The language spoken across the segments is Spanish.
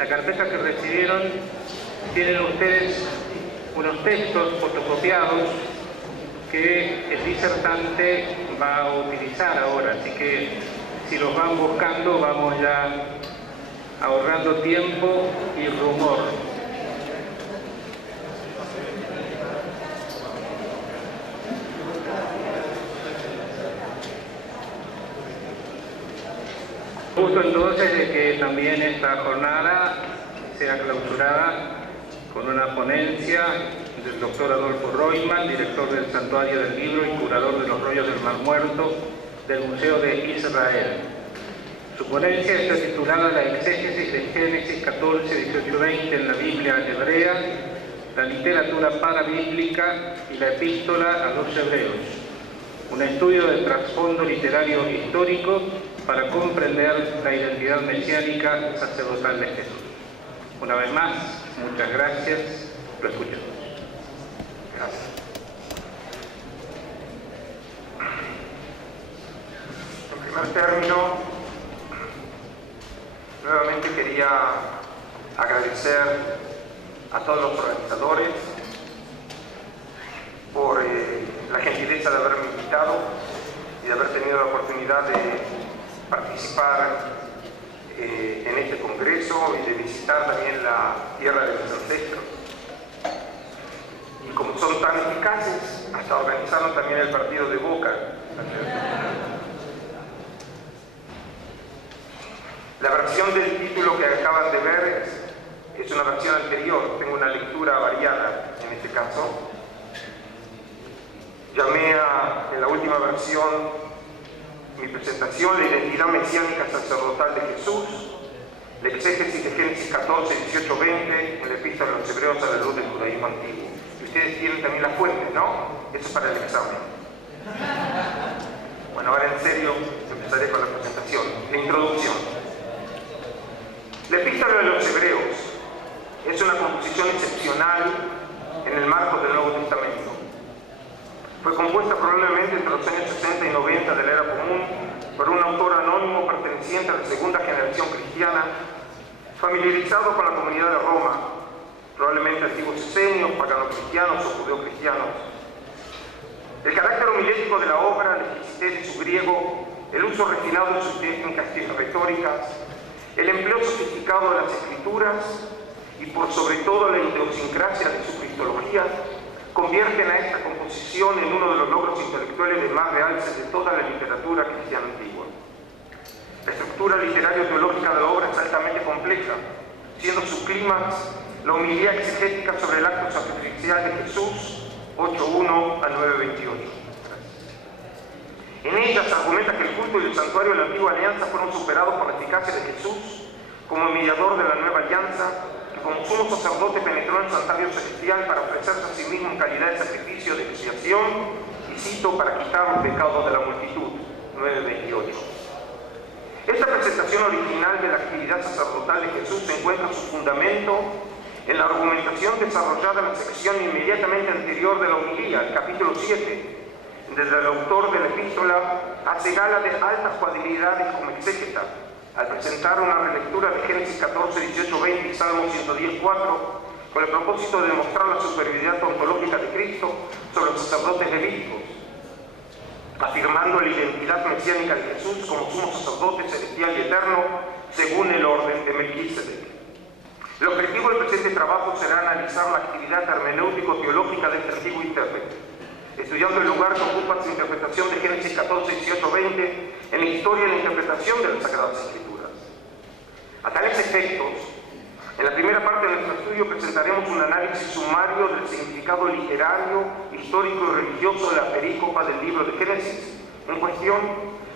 la carpeta que recibieron tienen ustedes unos textos fotocopiados que el disertante va a utilizar ahora, así que si los van buscando vamos ya ahorrando tiempo y rumor. Justo entonces de que también esta jornada sea clausurada con una ponencia del doctor Adolfo Reumann, director del Santuario del Libro y curador de los rollos del Mar Muerto del Museo de Israel. Su ponencia está titulada La exégesis de Génesis 14, 18, 20 en la Biblia hebrea, la literatura parabíblica y la epístola a los hebreos. Un estudio del trasfondo literario histórico para comprender la identidad mesiánica sacerdotal de Jesús. Una vez más, muchas gracias. Lo escuchamos. Gracias. En primer término, nuevamente quería agradecer a todos los organizadores por la gentileza de haberme invitado y de haber tenido la oportunidad de participar en este congreso y de visitar también la tierra de mis ancestros. Y como son tan eficaces, hasta organizaron también el partido de Boca. La versión del título que acaban de ver es una versión anterior, tengo una lectura variada en este caso. Llamé en la última versión mi presentación la identidad mesiánica sacerdotal de Jesús, la exégesis de Génesis 14, 18, 20 en la epístola a los hebreos a la luz del judaísmo antiguo. Y ustedes tienen también las fuentes, ¿no? Eso es para el examen. Bueno, ahora en serio empezaré con la presentación, la introducción. La epístola de los hebreos es una composición excepcional en el marco del Nuevo Testamento. Fue compuesta probablemente entre los años 60 y 90 de la era común por un autor anónimo perteneciente a la segunda generación cristiana, familiarizado con la comunidad de Roma, probablemente antiguos esenios, paganos cristianos o judeocristianos. El carácter homilético de la obra, la exquisitez de su griego, el uso refinado de sus técnicas retóricas, el empleo sofisticado de las escrituras y por sobre todo la idiosincrasia de su cristología convierten a esta composición en uno de los logros intelectuales de más realce de toda la literatura cristiana antigua. La estructura literario-teológica de la obra es altamente compleja, siendo su clímax la homilía exegética sobre el acto sacrificial de Jesús, 8.1 a 9.28. En ellas argumenta que el culto y el santuario de la antigua alianza fueron superados por la eficacia de Jesús como mediador de la nueva alianza, que como sumo sacerdote penetró en el santuario celestial para ofrecerse a sí mismo en calidad de sacrificio de expiación, y cito, para quitar los pecados de la multitud, 9.28. Esta presentación original de la actividad sacerdotal de Jesús encuentra su fundamento en la argumentación desarrollada en la sección inmediatamente anterior de la homilía, el capítulo 7, desde el autor de la epístola hace gala de altas cualidades como exégeta, al presentar una relectura de Génesis 14, 18, 20 y Salmo 110, 4, con el propósito de demostrar la superioridad ontológica de Cristo sobre los sacerdotes levíticos, afirmando la identidad mesiánica de Jesús como sumo sacerdote celestial y eterno, según el orden de Melquisedec. El objetivo del presente trabajo será analizar la actividad hermenéutico-teológica de este antiguo intérprete, estudiando el lugar que ocupa su interpretación de Génesis 14, 18, 20 en la historia y la interpretación de las Sagradas Escrituras. A tales efectos, en la primera parte de nuestro estudio presentaremos un análisis sumario del significado literario, histórico y religioso de la perícopa del libro de Génesis en cuestión,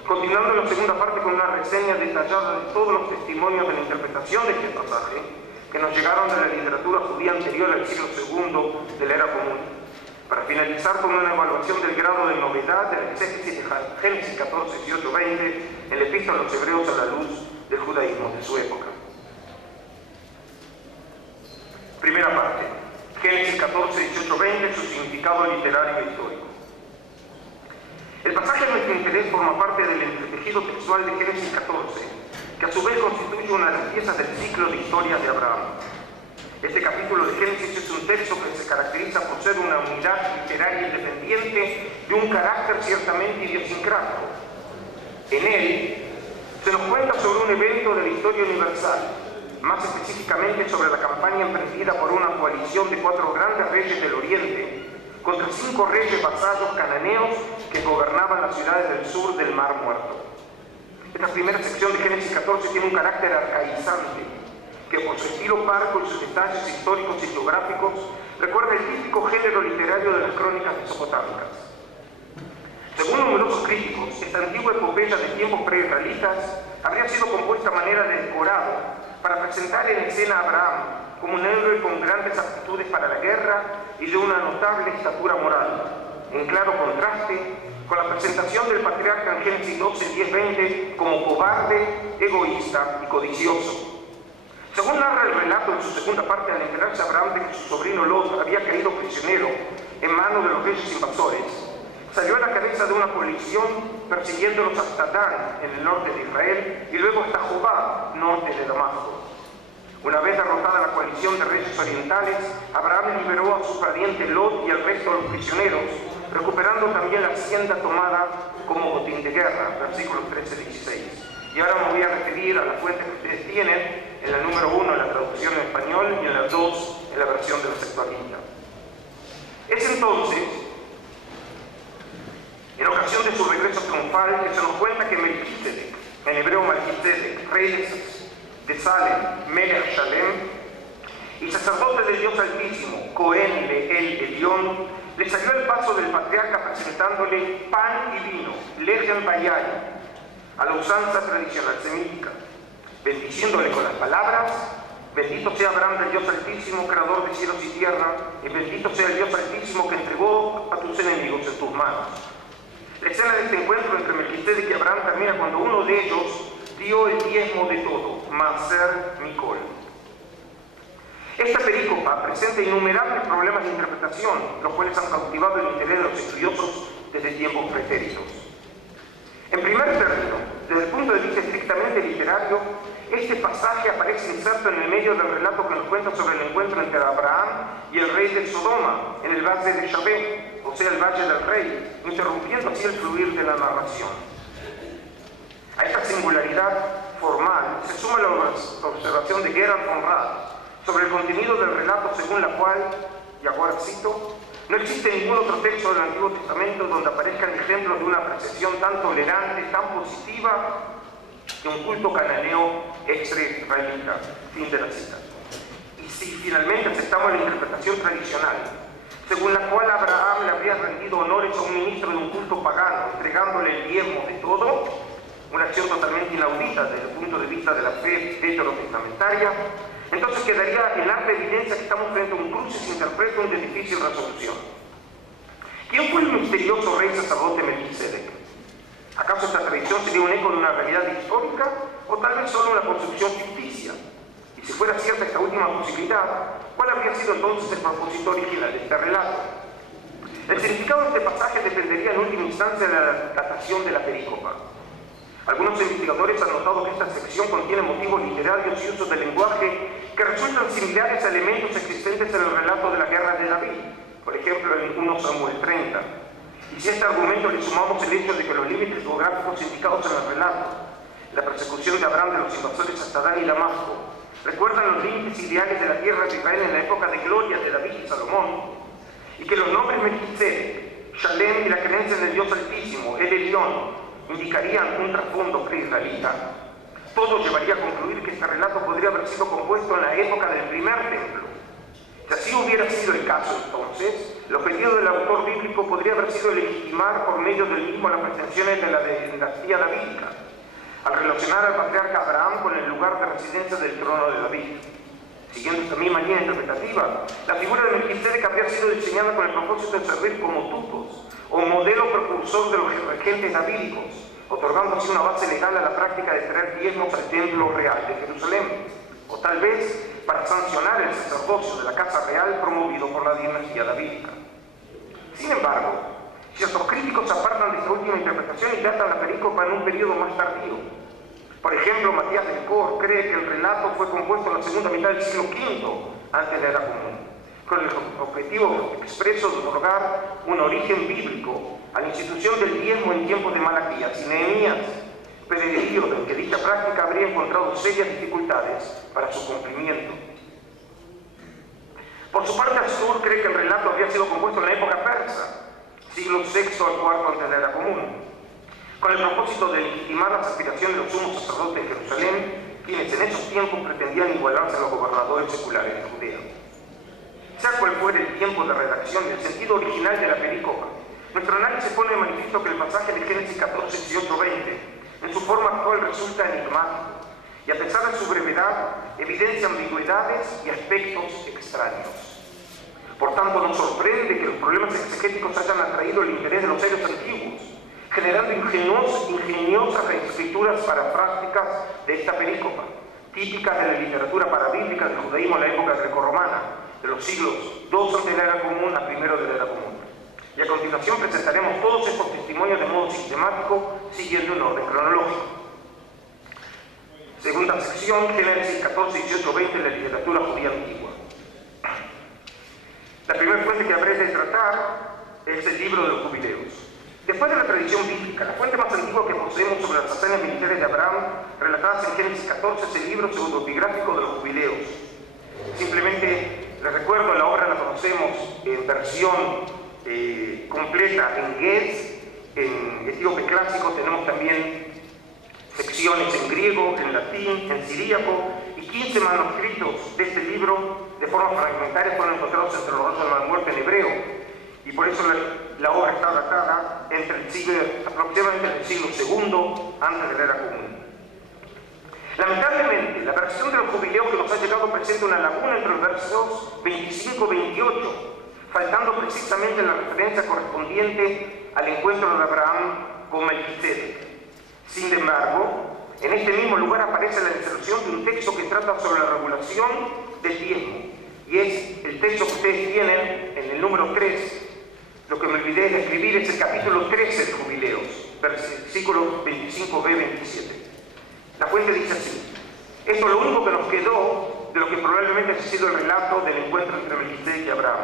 continuando en la segunda parte con una reseña detallada de todos los testimonios de la interpretación de este pasaje que nos llegaron de la literatura judía anterior al siglo II de la era común, para finalizar con una evaluación del grado de novedad de la exégesis de Génesis 14, 18, 20 en la epístola a los hebreos a la luz del judaísmo de su época. Primera parte, Génesis 14, 18, 20, su significado literario e histórico. El pasaje de nuestro interés forma parte del entretejido textual de Génesis 14, que a su vez constituye una de las piezas del ciclo de historias de Abraham. Este capítulo de Génesis es un texto que se caracteriza por ser una unidad literaria independiente de un carácter ciertamente idiosincrático. En él se nos cuenta sobre un evento de la historia universal, más específicamente sobre la campaña emprendida por una coalición de 4 grandes reyes del Oriente contra 5 reyes vasallos cananeos que gobernaban las ciudades del sur del Mar Muerto. Esta primera sección de Génesis 14 tiene un carácter arcaizante, que por su estilo parco y sus detalles históricos y geográficos recuerda el típico género literario de las crónicas mesopotámicas. Según numerosos críticos, esta antigua epopeya de tiempos pre-israelitas habría sido compuesta a manera de decorado para presentar en escena a Abraham como un héroe con grandes aptitudes para la guerra y de una notable estatura moral, en claro contraste con la presentación del patriarca en Génesis 12, 10, 20 como cobarde, egoísta y codicioso. Según narra el relato en su segunda parte, al enterarse Abraham de que su sobrino Lot había caído prisionero en manos de los reyes invasores, salió a la cabeza de una coalición persiguiéndolos hasta Dan, en el norte de Israel, y luego hasta Jobá, norte de Damasco. Una vez derrotada la coalición de reyes orientales, Abraham liberó a su pariente Lot y al resto de los prisioneros, recuperando también la hacienda tomada como botín de guerra, versículos 13-16. Y ahora me voy a referir a las fuentes que ustedes tienen, en la número 1 en la traducción en español y en la 2 en la versión de la Septuaginta. Es entonces, en ocasión de su regreso triunfal, que se nos cuenta que Melquisedec, en hebreo Melquisedec, rey de Salem, Melech Shalem, y sacerdote del Dios Altísimo, Cohen de El Elión, le salió al paso del patriarca presentándole pan y vino, Lechem Bayai, a la usanza tradicional semítica, bendiciéndole con las palabras: bendito sea Abraham del Dios Altísimo, creador de cielos y tierra, y bendito sea el Dios Altísimo que entregó a tus enemigos en tus manos. La escena de este encuentro entre Melquisedec y Abraham termina cuando uno de ellos dio el diezmo de todo, Maaser Mikol. Esta perícopa presenta innumerables problemas de interpretación, los cuales han cautivado el interés de los estudiosos desde tiempos pretéritos. En primer término, desde el punto de vista estrictamente literario, este pasaje aparece inserto en el medio del relato que nos cuenta sobre el encuentro entre Abraham y el rey de Sodoma, en el valle de Yahvé, o sea, el valle del rey, interrumpiendo así el fluir de la narración. A esta singularidad formal se suma la observación de Gerhard von Rad sobre el contenido del relato, según la cual, y ahora cito, no existe ningún otro texto del Antiguo Testamento donde aparezcan ejemplos de una apreciación tan tolerante, tan positiva de un culto cananeo extra-israelita. Fin de la cita. Y si finalmente aceptamos la interpretación tradicional, según la cual Abraham le habría rendido honores a un ministro de un culto pagano, entregándole el diezmo de todo, una acción totalmente inaudita desde el punto de vista de la fe heterotestamentaria, entonces quedaría en alta evidencia que estamos frente a un crucis interpretum de difícil resolución. ¿Quién fue el misterioso rey sacerdote Melquisedec? ¿Acaso esta tradición sería un eco de una realidad histórica o tal vez solo una construcción ficticia? Y si fuera cierta esta última posibilidad, ¿cuál habría sido entonces el propósito original de este relato? El significado de este pasaje dependería en última instancia de la datación de la perícopa. Algunos investigadores han notado que esta sección contiene motivos literarios y usos del lenguaje que resultan similares a elementos existentes en el relato de la guerra de David, por ejemplo en 1 Samuel 30. Y si a este argumento le sumamos el hecho de que los límites geográficos indicados en el relato, la persecución de Abraham de los invasores hasta Dan y Damasco, recuerdan los límites ideales de la tierra de Israel en la época de gloria de David y Salomón, y que los nombres Melquisedec, Shalem y la creencia en el Dios Altísimo, El Elión, indicarían un trasfondo pre-israelita, todo llevaría a concluir que este relato podría haber sido compuesto en la época del primer templo. Si así hubiera sido el caso, entonces, el objetivo del autor bíblico podría haber sido legitimar por medio del mismo las pretensiones de la dinastía davídica, al relacionar al patriarca Abraham con el lugar de residencia del trono de David. Siguiendo esta misma línea interpretativa, la figura de Melquisedec habría sido diseñada con el propósito de servir como tutos o modelo precursor de los regentes davídicos, otorgando así una base legal a la práctica de traer diezmos al templo real de Jerusalén, o tal vez para sancionar el sacerdocio de la casa real promovido por la dinastía davídica. Sin embargo, ciertos críticos se apartan de esta última interpretación y datan la perícopa en un periodo más tardío. Por ejemplo, Matías del Cor cree que el relato fue compuesto en la segunda mitad del siglo V antes de la Era Común, con el objetivo expreso de otorgar un origen bíblico a la institución del diezmo en tiempos de Malaquías y Nehemías, periodo en que dicha práctica habría encontrado serias dificultades para su cumplimiento. Por su parte, Astur cree que el relato había sido compuesto en la época persa, siglo VI al IV antes de la Era Común, con el propósito de legitimar las aspiraciones de los sumos sacerdotes de Jerusalén, quienes en esos tiempos pretendían igualarse a los gobernadores seculares de Judea. Sea cual fuera el tiempo de redacción y el sentido original de la perícopa, nuestro análisis pone de manifiesto que el pasaje de Génesis 14, 18, 20, en su forma actual resulta enigmático, y a pesar de su brevedad, evidencia ambigüedades y aspectos extraños. Por tanto, nos sorprende que los problemas exegéticos hayan atraído el interés de los serios antiguos, generando ingeniosas reescrituras parafrásticas de esta perícopa, típicas de la literatura parabíblica del judaísmo en la época grecorromana, de los siglos II antes de la Era Común a I de la Era Común. Y a continuación presentaremos todos estos testimonios de modo sistemático, siguiendo un orden cronológico. Segunda sección, Génesis 14, 18, 20, la literatura judía antigua. La primera fuente que habré de tratar es el libro de los jubileos. Después de la tradición bíblica, la fuente más antigua que poseemos sobre las hazañas militares de Abraham, relatadas en Génesis 14, es el libro pseudoepigráfico de los jubileos. Simplemente les recuerdo, la obra la conocemos en versión completa en Ge'ez, en etíope clásico, tenemos también secciones en griego, en latín, en siríaco, y 15 manuscritos de este libro de forma fragmentaria fueron encontrados entre los rollos del Mar Muerto en hebreo, y por eso la obra está datada aproximadamente en el siglo II antes de la Era Común. Lamentablemente, la versión de los jubileos que nos ha llegado presenta una laguna entre los versos 25 y 28, faltando precisamente la referencia correspondiente al encuentro de Abraham con Melquisedec. Sin embargo, en este mismo lugar aparece la inserción de un texto que trata sobre la regulación del diezmo, y es el texto que ustedes tienen en el número 3. Lo que me olvidé de escribir es el capítulo 13 de Jubileos, versículos 25b-27. La fuente dice así: esto es lo único que nos quedó de lo que probablemente ha sido el relato del encuentro entre Melquisedec y Abraham.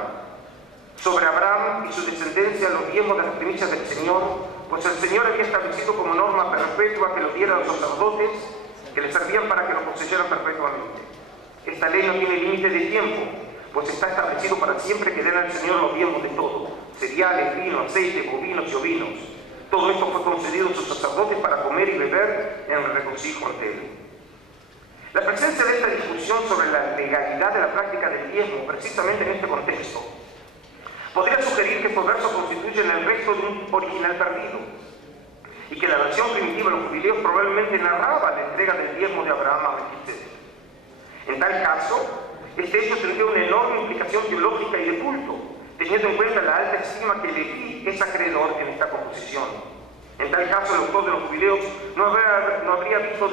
Sobre Abraham y su descendencia los diezmos de las primicias del Señor, pues el Señor había establecido como norma perpetua que lo diera a los sacerdotes, que le servían para que lo poseyeran perpetuamente. Esta ley no tiene límite de tiempo, pues está establecido para siempre que den al Señor los diezmos de todo: cereales, vino, aceite, bovinos y ovinos. Todo esto fue concedido a sus sacerdotes para comer y beber en regocijo ante Él. La presencia de esta discusión sobre la legalidad de la práctica del diezmo, precisamente en este contexto, podría sugerir que estos versos constituyen el resto de un original perdido, y que la versión primitiva de los jubileos probablemente narraba la entrega del diezmo de Abraham a Melquisedec. En tal caso, este hecho tendría una enorme implicación teológica y de culto, teniendo en cuenta la alta estima que Leví es acreedor en esta composición. En tal caso, el autor de los jubileos no habría visto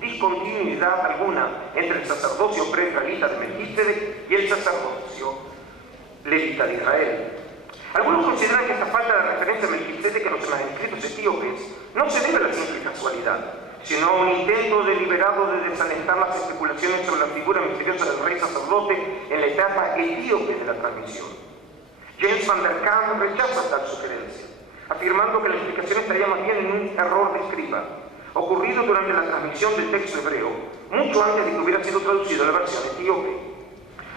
discontinuidad alguna entre el sacerdocio pre-israelita de Melquisedec y el sacerdocio levita de Israel. Algunos consideran que esta falta de referencia a Melquisedec en los manuscritos etíopes no se debe a la simple casualidad, sino a un intento deliberado de desalentar las especulaciones sobre la figura misteriosa del rey sacerdote en la etapa etíope de la transmisión. James Van der Kamp rechaza tal sugerencia, afirmando que la explicación estaría más bien en un error de escriba, ocurrido durante la transmisión del texto hebreo, mucho antes de que hubiera sido traducido a la versión etíope.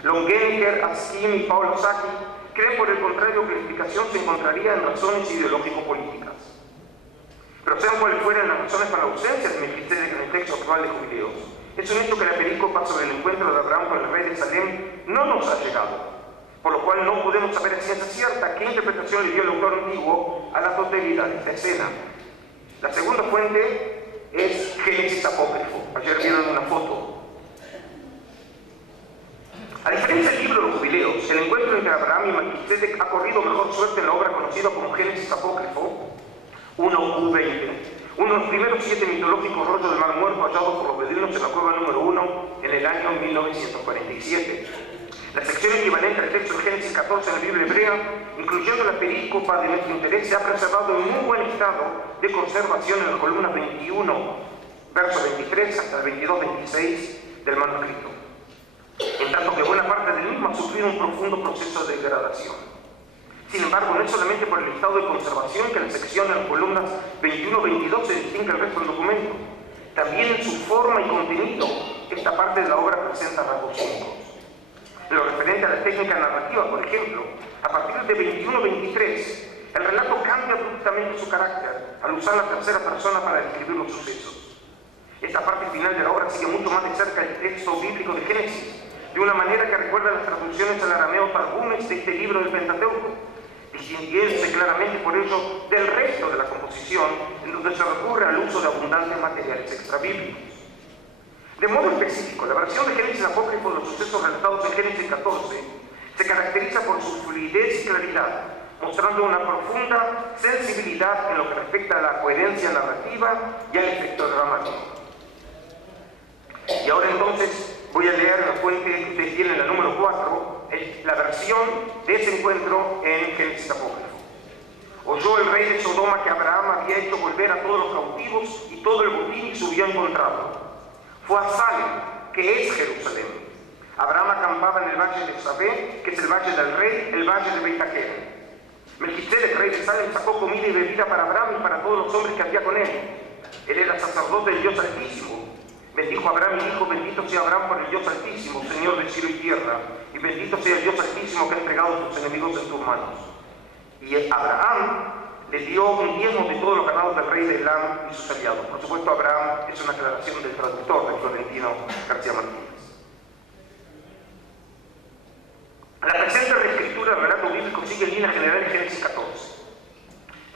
Longenecker, Askim y Paulo Sacchi creen por el contrario que la explicación se encontraría en razones ideológico-políticas. Pero sean cuales fueran las razones para la ausencia de Melquisedec en el texto actual de Jubileos, es un hecho que la perícopa sobre el encuentro de Abraham con el rey de Salem no nos ha llegado, por lo cual no podemos saber a ciencia cierta qué interpretación le dio el autor antiguo a la totalidad de esta escena. La segunda fuente es Génesis apócrifo. Ayer vieron una foto. A diferencia del libro de los Jubileos, el encuentro entre Abraham y Melquisedec ha corrido mejor suerte en la obra conocida como Génesis apócrifo 1U20, uno de los primeros 7 mitológicos rollos del Mar Muerto hallados por los beduinos en la cueva número 1 en el año 1947. La sección equivalente al texto de Génesis 14 en la Biblia hebrea, incluyendo la perícopa de nuestro interés, se ha preservado en muy buen estado de conservación en las columnas 21, verso 23 hasta el 22-26 del manuscrito, en tanto que buena parte del mismo ha sufrido un profundo proceso de degradación. Sin embargo, no es solamente por el estado de conservación que en la sección de las columnas 21-22 se distingue el resto del documento. También en su forma y contenido, esta parte de la obra presenta rasgos únicos. En lo referente a la técnica narrativa, por ejemplo, a partir de 21-23, el relato cambia abruptamente su carácter al usar la tercera persona para describir los sucesos. Esta parte final de la obra sigue mucho más de cerca el texto bíblico de Génesis, de una manera que recuerda las traducciones al arameo Targumes de este libro del Pentateuco, distinguiéndose claramente por ello del resto de la composición, en donde se recurre al uso de abundantes materiales extrabíblicos. De modo específico, la versión de Génesis apócrifo de los sucesos relatados en Génesis 14 se caracteriza por su fluidez y claridad, mostrando una profunda sensibilidad en lo que respecta a la coherencia narrativa y al efecto dramático. Y ahora entonces voy a leer la fuente que ustedes tienen, la número 4, la versión de ese encuentro en Génesis apócrifo. Oyó el rey de Sodoma que Abraham había hecho volver a todos los cautivos y todo el botín y subió a encontrarlo. Fue a Salem, que es Jerusalén. Abraham acampaba en el valle de Sabé, que es el valle del rey, el valle de Beit-Hakerem. Melquisedec, rey de Salem, sacó comida y bebida para Abraham y para todos los hombres que había con él. Él era sacerdote del Dios Altísimo. Bendijo a Abraham y dijo: bendito sea Abraham por el Dios Altísimo, Señor de cielo y tierra, y bendito sea el Dios Altísimo que ha entregado a tus enemigos en tus manos. Y Abraham le dio un diezmo de todos los ganados del rey de Elam y sus aliados. Por supuesto, Abraham es una aclaración del traductor, de Florentino García Martínez. La presente reescritura del relato bíblico sigue en línea general en Génesis 14.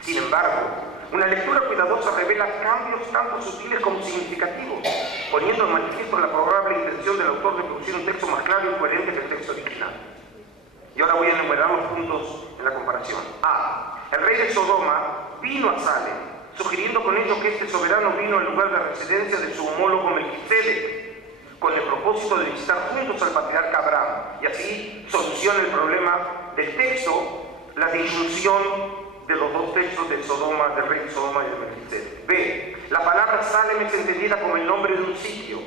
Sin embargo, una lectura cuidadosa revela cambios tanto sutiles como significativos, poniendo en manifiesto la probable intención del autor de producir un texto más claro y coherente que el texto original. Y ahora voy a enumerar los puntos en la comparación. A. El rey de Sodoma vino a Salem, sugiriendo con ello que este soberano vino al lugar de residencia de su homólogo Melquisedec, con el propósito de visitar juntos al patriarca Abraham, y así soluciona el problema del texto, la disyunción de los dos textos de Sodoma, del rey de Sodoma y de Melquisedec. B. La palabra Salem es entendida como el nombre de un sitio.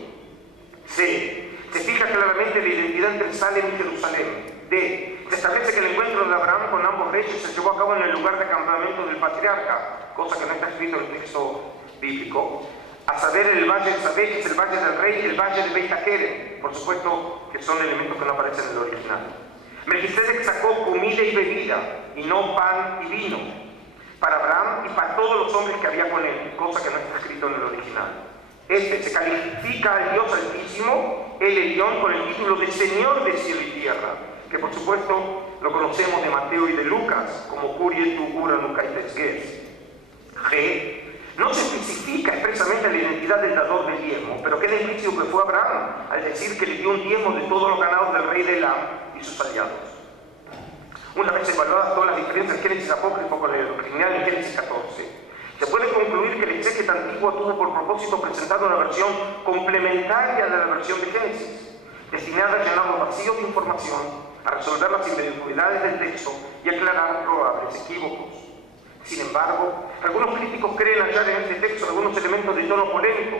C. Se fija claramente la identidad entre Salem y Jerusalén. D. Se establece que el encuentro de Abraham con ambos reyes se llevó a cabo en el lugar de acampamento del patriarca, cosa que no está escrito en el texto bíblico, a saber, el valle de Sabé, que es el valle del rey, y el valle de Beit-Hakerem, por supuesto que son elementos que no aparecen en el original. Melquisedec sacó comida y bebida, y no pan y vino, para Abraham y para todos los hombres que había con él, cosa que no está escrito en el original. Este se califica al Dios Altísimo, el Elión, con el título de Señor de cielo y tierra, que por supuesto lo conocemos de Mateo y de Lucas, como Curie tu Ura Nukaites Ges. G. No se especifica expresamente la identidad del dador del diezmo, pero queda implícito que fue Abraham, al decir que le dio un diezmo de todos los ganados del rey de Elam y sus aliados. Una vez evaluadas todas las diferencias de Génesis apócrifo con el original en Génesis 14, se puede concluir que el exégeta antiguo tuvo por propósito presentar una versión complementaria de la versión de Génesis, destinada a llenar los vacíos de información, a resolver las inventualidades del texto y aclarar probables equívocos. Sin embargo, algunos críticos creen hallar en este texto algunos elementos de tono polémico,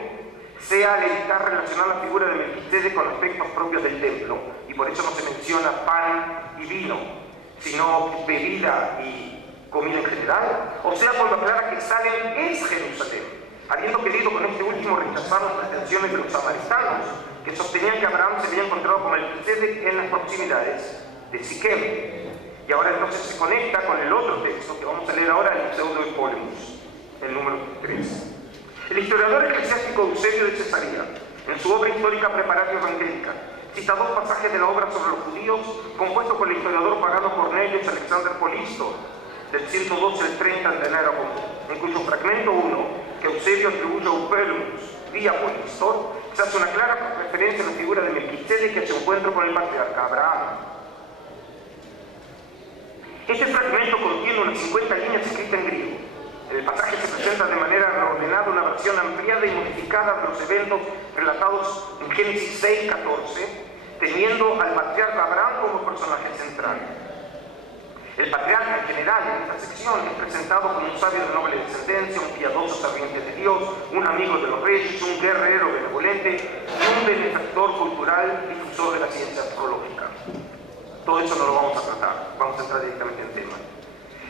sea al evitar relacionar la figura de Melquisedec con aspectos propios del templo, y por eso no se menciona pan y vino, sino bebida y comida en general, o sea, cuando aclara que Salem es Jerusalén, habiendo querido con este último rechazar las pretensiones de los samaritanos, que sostenían que Abraham se había encontrado con Melquisedec en las proximidades de Siquem. Y ahora entonces se conecta con el otro texto que vamos a leer ahora, el Pseudo-Hipólemus, el número 3. El historiador eclesiástico Eusebio de Cesarea, en su obra histórica Preparatio Evangelica, cita dos pasajes de la obra sobre los judíos, compuesto por el historiador pagano Cornelius Alexander Polisto, del 112 al 30 de Enero Común, en cuyo fragmento 1, que Eusebio atribuye a Eupélemus vía Polisto, se hace una clara referencia a la figura de Melquisedec que se encuentra con el patriarca Abraham. Este fragmento contiene unas 50 líneas escritas en griego. En el pasaje se presenta de manera reordenada una versión ampliada y modificada de los eventos relatados en Génesis 6:14, teniendo al patriarca Abraham como personaje central. El patriarca en general en esta sección es presentado como un sabio de noble descendencia, un piadoso serviente de Dios, un amigo de los reyes, un guerrero benevolente y un benefactor cultural difusor de la ciencia astrológica. Todo eso no lo vamos a tratar, vamos a entrar directamente en tema.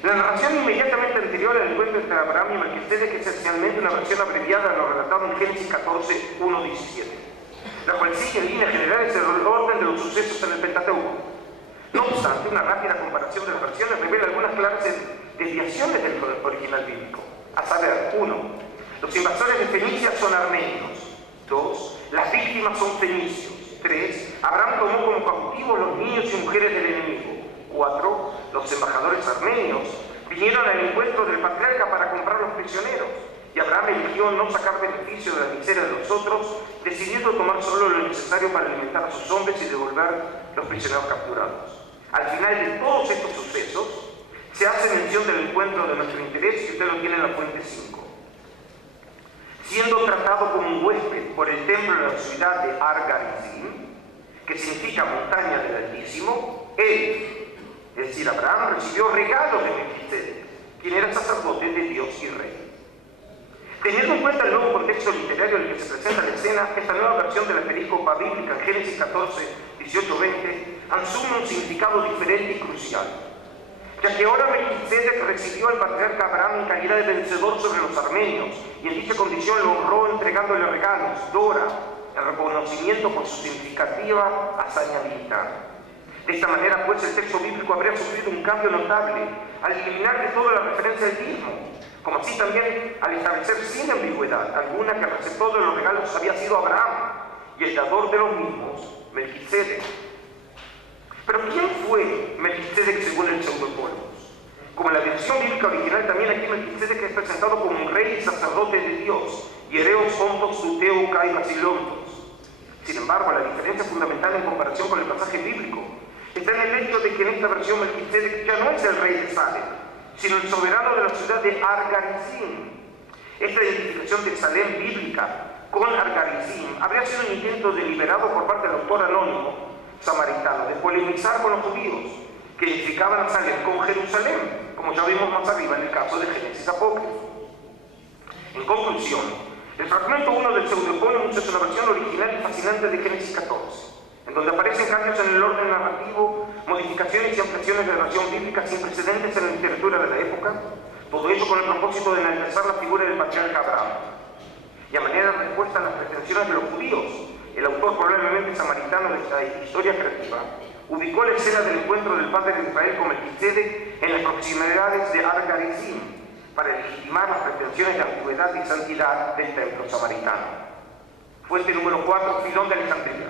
La narración inmediatamente anterior al encuentro entre Abraham y Melquisedec es esencialmente una versión abreviada de lo relatado en Génesis 14, 1-17, la cual sigue en líneas generales el orden de los sucesos en el Pentateuco. No obstante, una rápida comparación de las versiones revela algunas claras desviaciones del original bíblico. A saber, 1. Los invasores de Fenicia son armenios. 2. Las víctimas son fenicios. 3. Abraham tomó como cautivos los niños y mujeres del enemigo. 4. Los embajadores armenios vinieron al encuentro del patriarca para comprar los prisioneros. Y Abraham eligió no sacar beneficio de la miseria de los otros, decidiendo tomar solo lo necesario para alimentar a sus hombres y devolver los prisioneros capturados. Al final de todos estos sucesos, se hace mención del encuentro de nuestro interés, que usted lo tiene en la fuente 5. Siendo tratado como un huésped por el templo de la ciudad de Ar-Garizim, que significa montaña del Altísimo, él, es decir, Abraham, recibió regalos de Melquisedec, quien era sacerdote de Dios y rey. Teniendo en cuenta el nuevo contexto literario en el que se presenta la escena, esta nueva versión de la perícopa bíblica en Génesis 14, 18-20, asume un significado diferente y crucial, ya que ahora Melquisedec recibió al patriarca Abraham en calidad de vencedor sobre los armenios, y en dicha condición lo honró entregándole regalos, Dora, en reconocimiento por su significativa hazaña militar. De esta manera, pues, el texto bíblico habría sufrido un cambio notable al eliminar de toda la referencia al mismo, como así también al establecer sin ambigüedad alguna que el receptor de los regalos había sido Abraham y el dador de los mismos, Melquisedec. Pero ¿quién fue Melquisedec según el Pseudopólemos? Como en la versión bíblica original, también aquí Melquisedec es presentado como un rey y sacerdote de Dios, Hiereos, Ontos, Tuteo, Kai, Basilontos. Sin embargo, la diferencia fundamental en comparación con el pasaje bíblico está en el hecho de que en esta versión Melquisedec ya no es el rey de Salem, sino el soberano de la ciudad de Ar-Garizim. Esta identificación de Salem bíblica con Ar-Garizim habría sido un intento deliberado por parte del autor anónimo samaritano de polemizar con los judíos, que identificaban a Salem con Jerusalén, como ya vimos más arriba en el caso de Génesis Apócrifo. En conclusión, el fragmento 1 del Pseudopólemos es una versión original y fascinante de Génesis 14, en donde aparecen cambios en el orden narrativo, modificaciones y ampliaciones de la versión bíblica sin precedentes en la literatura de la época, todo ello con el propósito de enaltecer la figura del patriarca Abraham. Y a manera de respuesta a las pretensiones de los judíos, el autor, probablemente samaritano de esta historia creativa, ubicó la escena del encuentro del padre de Israel con Melquisedec en las proximidades de Ar-Garizim, para legitimar las pretensiones de antigüedad y santidad del templo samaritano. Fuente número 4, Filón de Alejandría.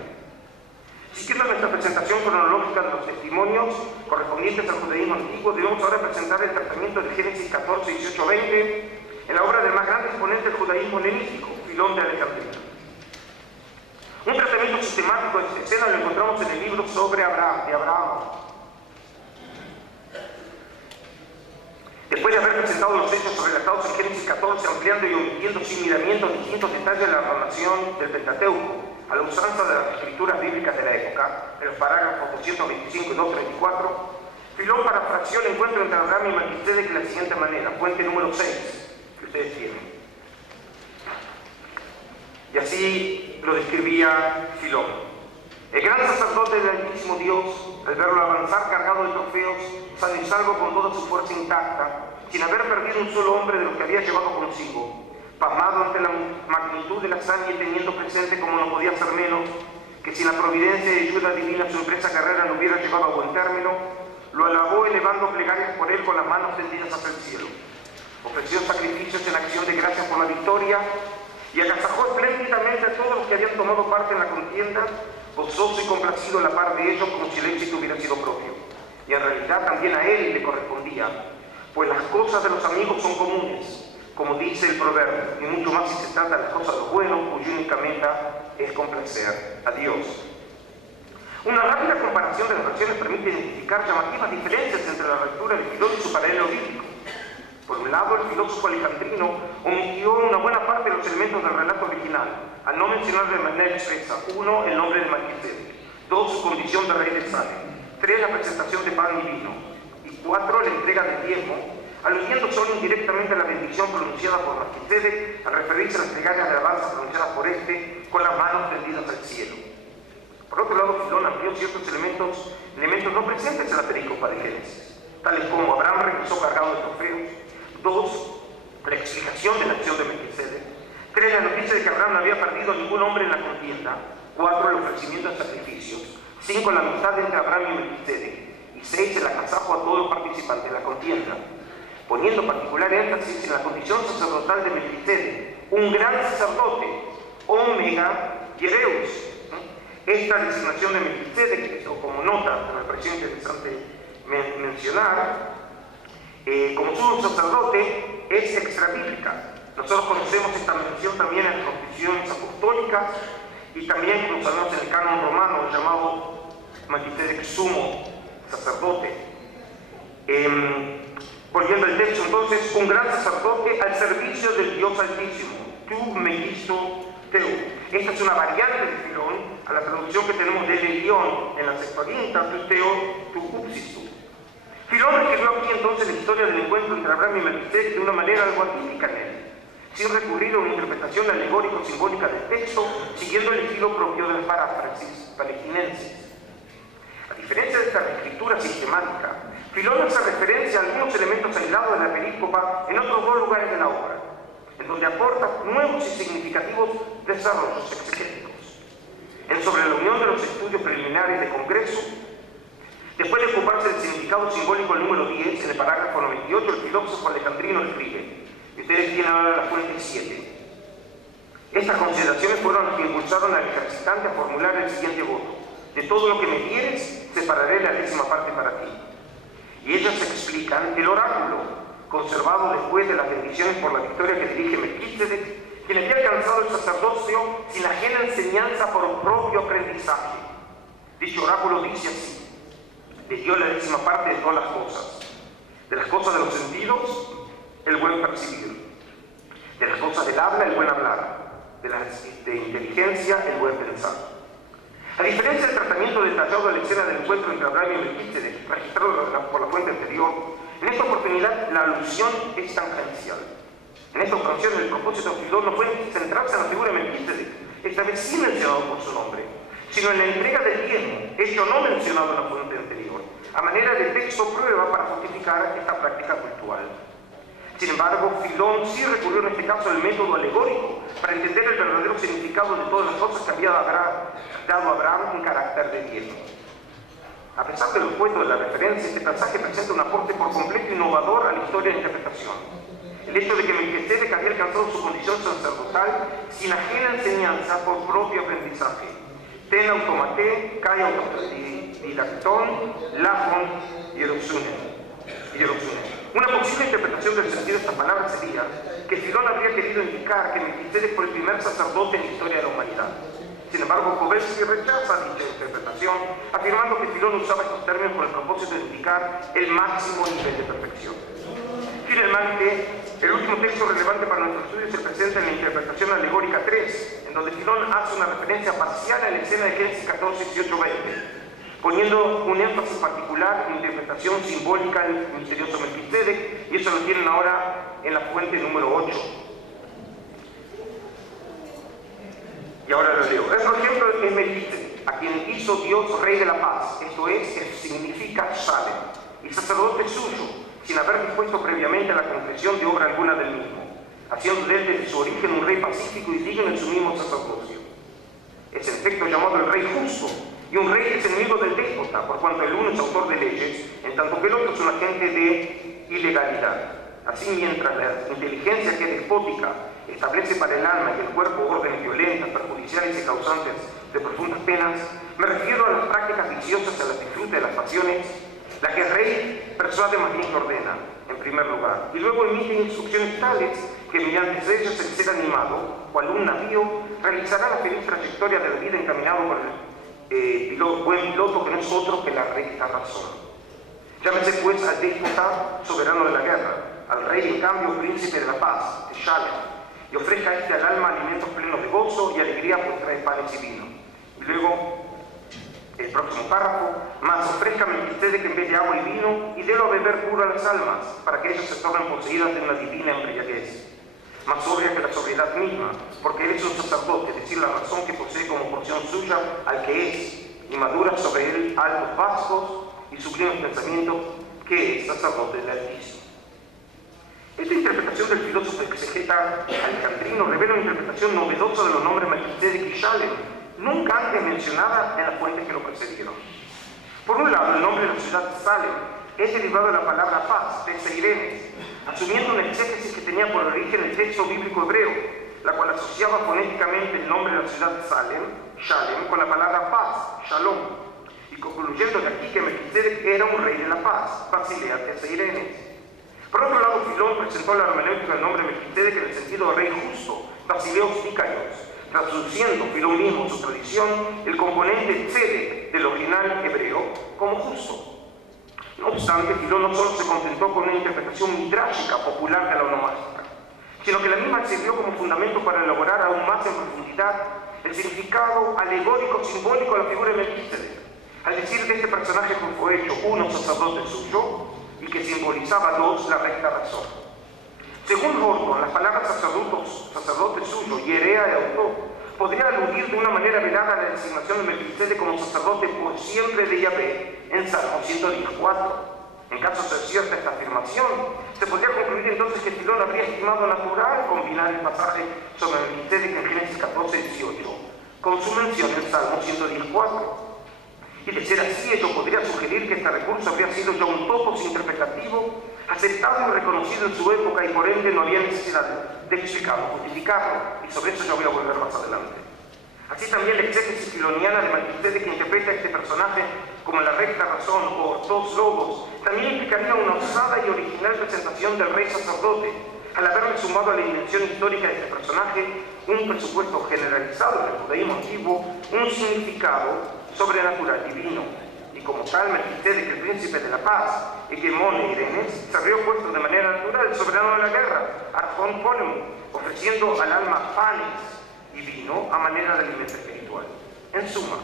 Siguiendo nuestra presentación cronológica de los testimonios correspondientes al judaísmo antiguo, debemos ahora presentar el tratamiento de Génesis 14, 18, 20 en la obra del más grande exponente del judaísmo helenístico, Filón de Alejandría. Un tratamiento sistemático de esta escena lo encontramos en el libro sobre Abraham, de Abraham. Después de haber presentado los hechos relatados en Génesis 14, ampliando y omitiendo sin miramiento distintos detalles de la narración del Pentateuco, a la usanza de las escrituras bíblicas de la época, en los parágrafos 225 y 234, Filón parafraseó el encuentro entre Abraham y Melquisedec de la siguiente manera, fuente número 6, que ustedes tienen. Y así lo describía Filón. El gran sacerdote del Altísimo Dios, al verlo avanzar cargado de trofeos, sano y salvo con toda su fuerza intacta, sin haber perdido un solo hombre de los que había llevado consigo, pasmado ante la magnitud de la hazaña y teniendo presente, como no podía ser menos, que sin la providencia y ayuda divina su empresa guerrera no hubiera llevado a buen término, lo alabó elevando plegarias por él con las manos tendidas hacia el cielo. Ofreció sacrificios en acción de gracias por la victoria y agasajó espléndidamente a todos los que habían tomado parte en la contienda, gozoso y complacido a la par de ellos como si el éxito hubiera sido propio. Y en realidad también a él le correspondía, pues las cosas de los amigos son comunes, como dice el proverbio, y mucho más si se trata de las cosas de los buenos, cuya única meta es complacer a Dios. Una rápida comparación de las versiones permite identificar llamativas diferencias entre la lectura de Filón y su paralelo bíblico. Por un lado, el filósofo alejandrino omitió una buena parte de los elementos del relato original, al no mencionar de manera expresa: 1, el nombre de Melquisedec; 2, su condición de rey de Salem; 3, la presentación de pan y vino; y y 4, la entrega del diezmo, aludiendo solo indirectamente a la bendición pronunciada por Melquisedec al referirse a las plegarias de alabanza pronunciadas por este con las manos tendidas al cielo. Por otro lado, Filón amplió ciertos elementos no presentes en la perícopa de Génesis, tales como Abraham regresó cargado de trofeos, 2, la explicación de la acción de Melquisedec, 3, la noticia de que Abraham no había perdido a ningún hombre en la contienda, 4, el ofrecimiento de sacrificios, 5, la amistad entre Abraham y Melquisedec, y 6, el agasajo a todos los participantes de la contienda, poniendo particular énfasis en la condición sacerdotal de Melquisedec, un gran sacerdote, Omega Yereus. Esta designación de Melquisedec, o como nota, que me pareció interesante mencionar, como sumo sacerdote, es extrabíblica. Nosotros conocemos esta mención también en las confesiones apostólicas y también como sabemos en el canon romano llamado Melquisedec sumo sacerdote. Volviendo al texto, entonces, un gran sacerdote al servicio del Dios Altísimo, tu megisto teu. Esta es una variante de Filón a la traducción que tenemos de León en la Septuaginta, tu teo, tu upsistu. Filón escribió aquí entonces la historia del encuentro entre Abraham y Melquisedec de una manera algo atípica en él, sin recurrir a una interpretación alegórico-simbólica del texto, siguiendo el estilo propio de las paráfrasis palestinenses. A diferencia de esta escritura sistemática, Filón hace referencia a algunos elementos aislados de la perícopa en otros 2 lugares de la obra, en donde aporta nuevos y significativos desarrollos exegéticos. En Sobre la unión de los estudios preliminares de Congreso, después de ocuparse del significado simbólico del número 10, en el parágrafo 98, el filósofo alejandrino escribe, y ustedes tienen ahora la fuente 7. Estas consideraciones fueron las que impulsaron al ejercitante a formular el siguiente voto: de todo lo que me dieres, separaré la 10ª parte para ti. Y ellas explican el oráculo, conservado después de las bendiciones por la victoria que dirige Melquisedec, quien había alcanzado el sacerdocio sin ajena enseñanza por propio aprendizaje. Dicho oráculo dice así: le dio la 10ª parte de todas las cosas, de las cosas de los sentidos, el buen percibir, de las cosas del habla, el buen hablar, de la inteligencia, el buen pensar. A diferencia del tratamiento detallado de la escena del encuentro entre Abraham y Melquisedec, registrado por la fuente anterior, en esta oportunidad la alusión es tangencial. En esta ocasión el propósito de Filón no fue centrarse en la figura de Melquisedec, esta vez sí mencionado por su nombre, sino en la entrega del diezmo, hecho no mencionado en la fuente anterior, a manera de texto prueba para justificar esta práctica cultural. Sin embargo, Filón sí recurrió en este caso al método alegórico para entender el verdadero significado de todas las cosas que había dado Abraham en carácter de diezmo. A pesar de lo opuesto de la referencia, este pasaje presenta un aporte por completo innovador a la historia de interpretación. El hecho de que Melquisedec había alcanzado su condición sacerdotal sin ajena enseñanza por propio aprendizaje. Ten automate, kai autodidactón, lafon, hierosunen. Una posible interpretación del sentido de esta palabra sería que Filón habría querido indicar que Melquisedec fue el primer sacerdote en la historia de la humanidad. Sin embargo, Kovelski rechaza dicha interpretación, afirmando que Filón usaba estos términos con el propósito de indicar el máximo nivel de perfección. Finalmente, el último texto relevante para nuestro estudio se presenta en la interpretación alegórica 3, en donde Filón hace una referencia parcial a la escena de Génesis 14, 18, 20, poniendo un énfasis particular en la interpretación simbólica del misterioso Melquisedec, y eso lo tienen ahora en la fuente número 8. Y ahora lo leo. Otro ejemplo es Melquisedec, a quien hizo Dios rey de la paz, esto es, que significa Salem, y sacerdote suyo, sin haber dispuesto previamente la concreción de obra alguna del mismo, haciendo de él desde su origen un rey pacífico y digno en su mismo sacerdocio. Es en efecto llamado el rey justo, y un rey es enemigo del déspota, por cuanto el uno es autor de leyes, en tanto que el otro es un agente de ilegalidad. Así, mientras la inteligencia que es despótica establece para el alma y el cuerpo órdenes violentas, perjudiciales y causantes de profundas penas, me refiero a las prácticas viciosas y a las disfrutes de las pasiones. La que es rey persuade más bien que ordena, en primer lugar, y luego emite instrucciones tales que mediante ellas el ser animado, cual un navío, realizará la feliz trayectoria de la vida encaminado por el buen piloto que no es otro que la recta razón. Llámese pues al déspota soberano de la guerra, al rey en cambio príncipe de la paz, de Shalem, y ofrezca este al alma alimentos plenos de gozo y alegría, pues trae panes y vino. Y luego El próximo párrafo: mas ofrezca Melquisedec en vez de agua y vino, y délo a beber puro a las almas, para que ellas se tornen poseídas de una divina embriaguez, más sobria que la sobriedad misma, porque él es un sacerdote, es decir, la razón que posee como porción suya al que es, y madura sobre él altos vastos y sublimes pensamientos, que es sacerdote del Altísimo. Esta interpretación del filósofo exegeta alejandrino revela una interpretación novedosa de los nombres Melquisedec y Shalem, nunca antes mencionada en las fuentes que lo precedieron. Por un lado, el nombre de la ciudad Salem es derivado de la palabra paz, de Seirenes, asumiendo una exégesis que tenía por origen el texto bíblico hebreo, la cual asociaba fonéticamente el nombre de la ciudad Shalem, con la palabra paz, Shalom, y concluyendo de aquí que Melquisedec era un rey de la paz, Basilea de Seirenes. Por otro lado, Filón presentó la hermenéutica del nombre Melquisedec en el sentido de rey justo, Basileos Dícaios, traduciendo Filón mismo su tradición el componente tzedek del original hebreo como justo. No obstante, Filón no solo se contentó con una interpretación midrásica popular de la onomástica, sino que la misma sirvió como fundamento para elaborar aún más en profundidad el significado alegórico simbólico de la figura de Melquisedec, al decir que este personaje fue hecho uno sacerdote suyo y que simbolizaba dos la recta razón. Según Horton, las palabras sacerdote suyo y herea de autor podría aludir de una manera velada a la designación de Melquisedec como sacerdote por siempre de Yahvé en Salmo 114. En caso de ser cierta esta afirmación, se podría concluir entonces que Filón habría estimado natural combinar el pasaje sobre Melquisedec en Génesis 14:18 con su mención en Salmo 114. Y de ser así, ello podría sugerir que este recurso habría sido ya un topos interpretativo, aceptado y reconocido en su época, y por ende no había necesidad de explicarlo, justificarlo, y sobre eso ya voy a volver más adelante. Así también la exégesis filoniana de Melquisedec, que interpreta a este personaje como la recta razón o dos logos, también implicaría una osada y original presentación del rey sacerdote, al haberle sumado a la dimensión histórica de este personaje un presupuesto generalizado del judaísmo antiguo, un significado sobrenatural divino, y como tal Melquisedec, el príncipe de la paz, hegemón e Irenes, se habría opuesto de manera natural el soberano de la guerra, Arjón Polemo, ofreciendo al alma panes y vino a manera de alimento espiritual. En suma,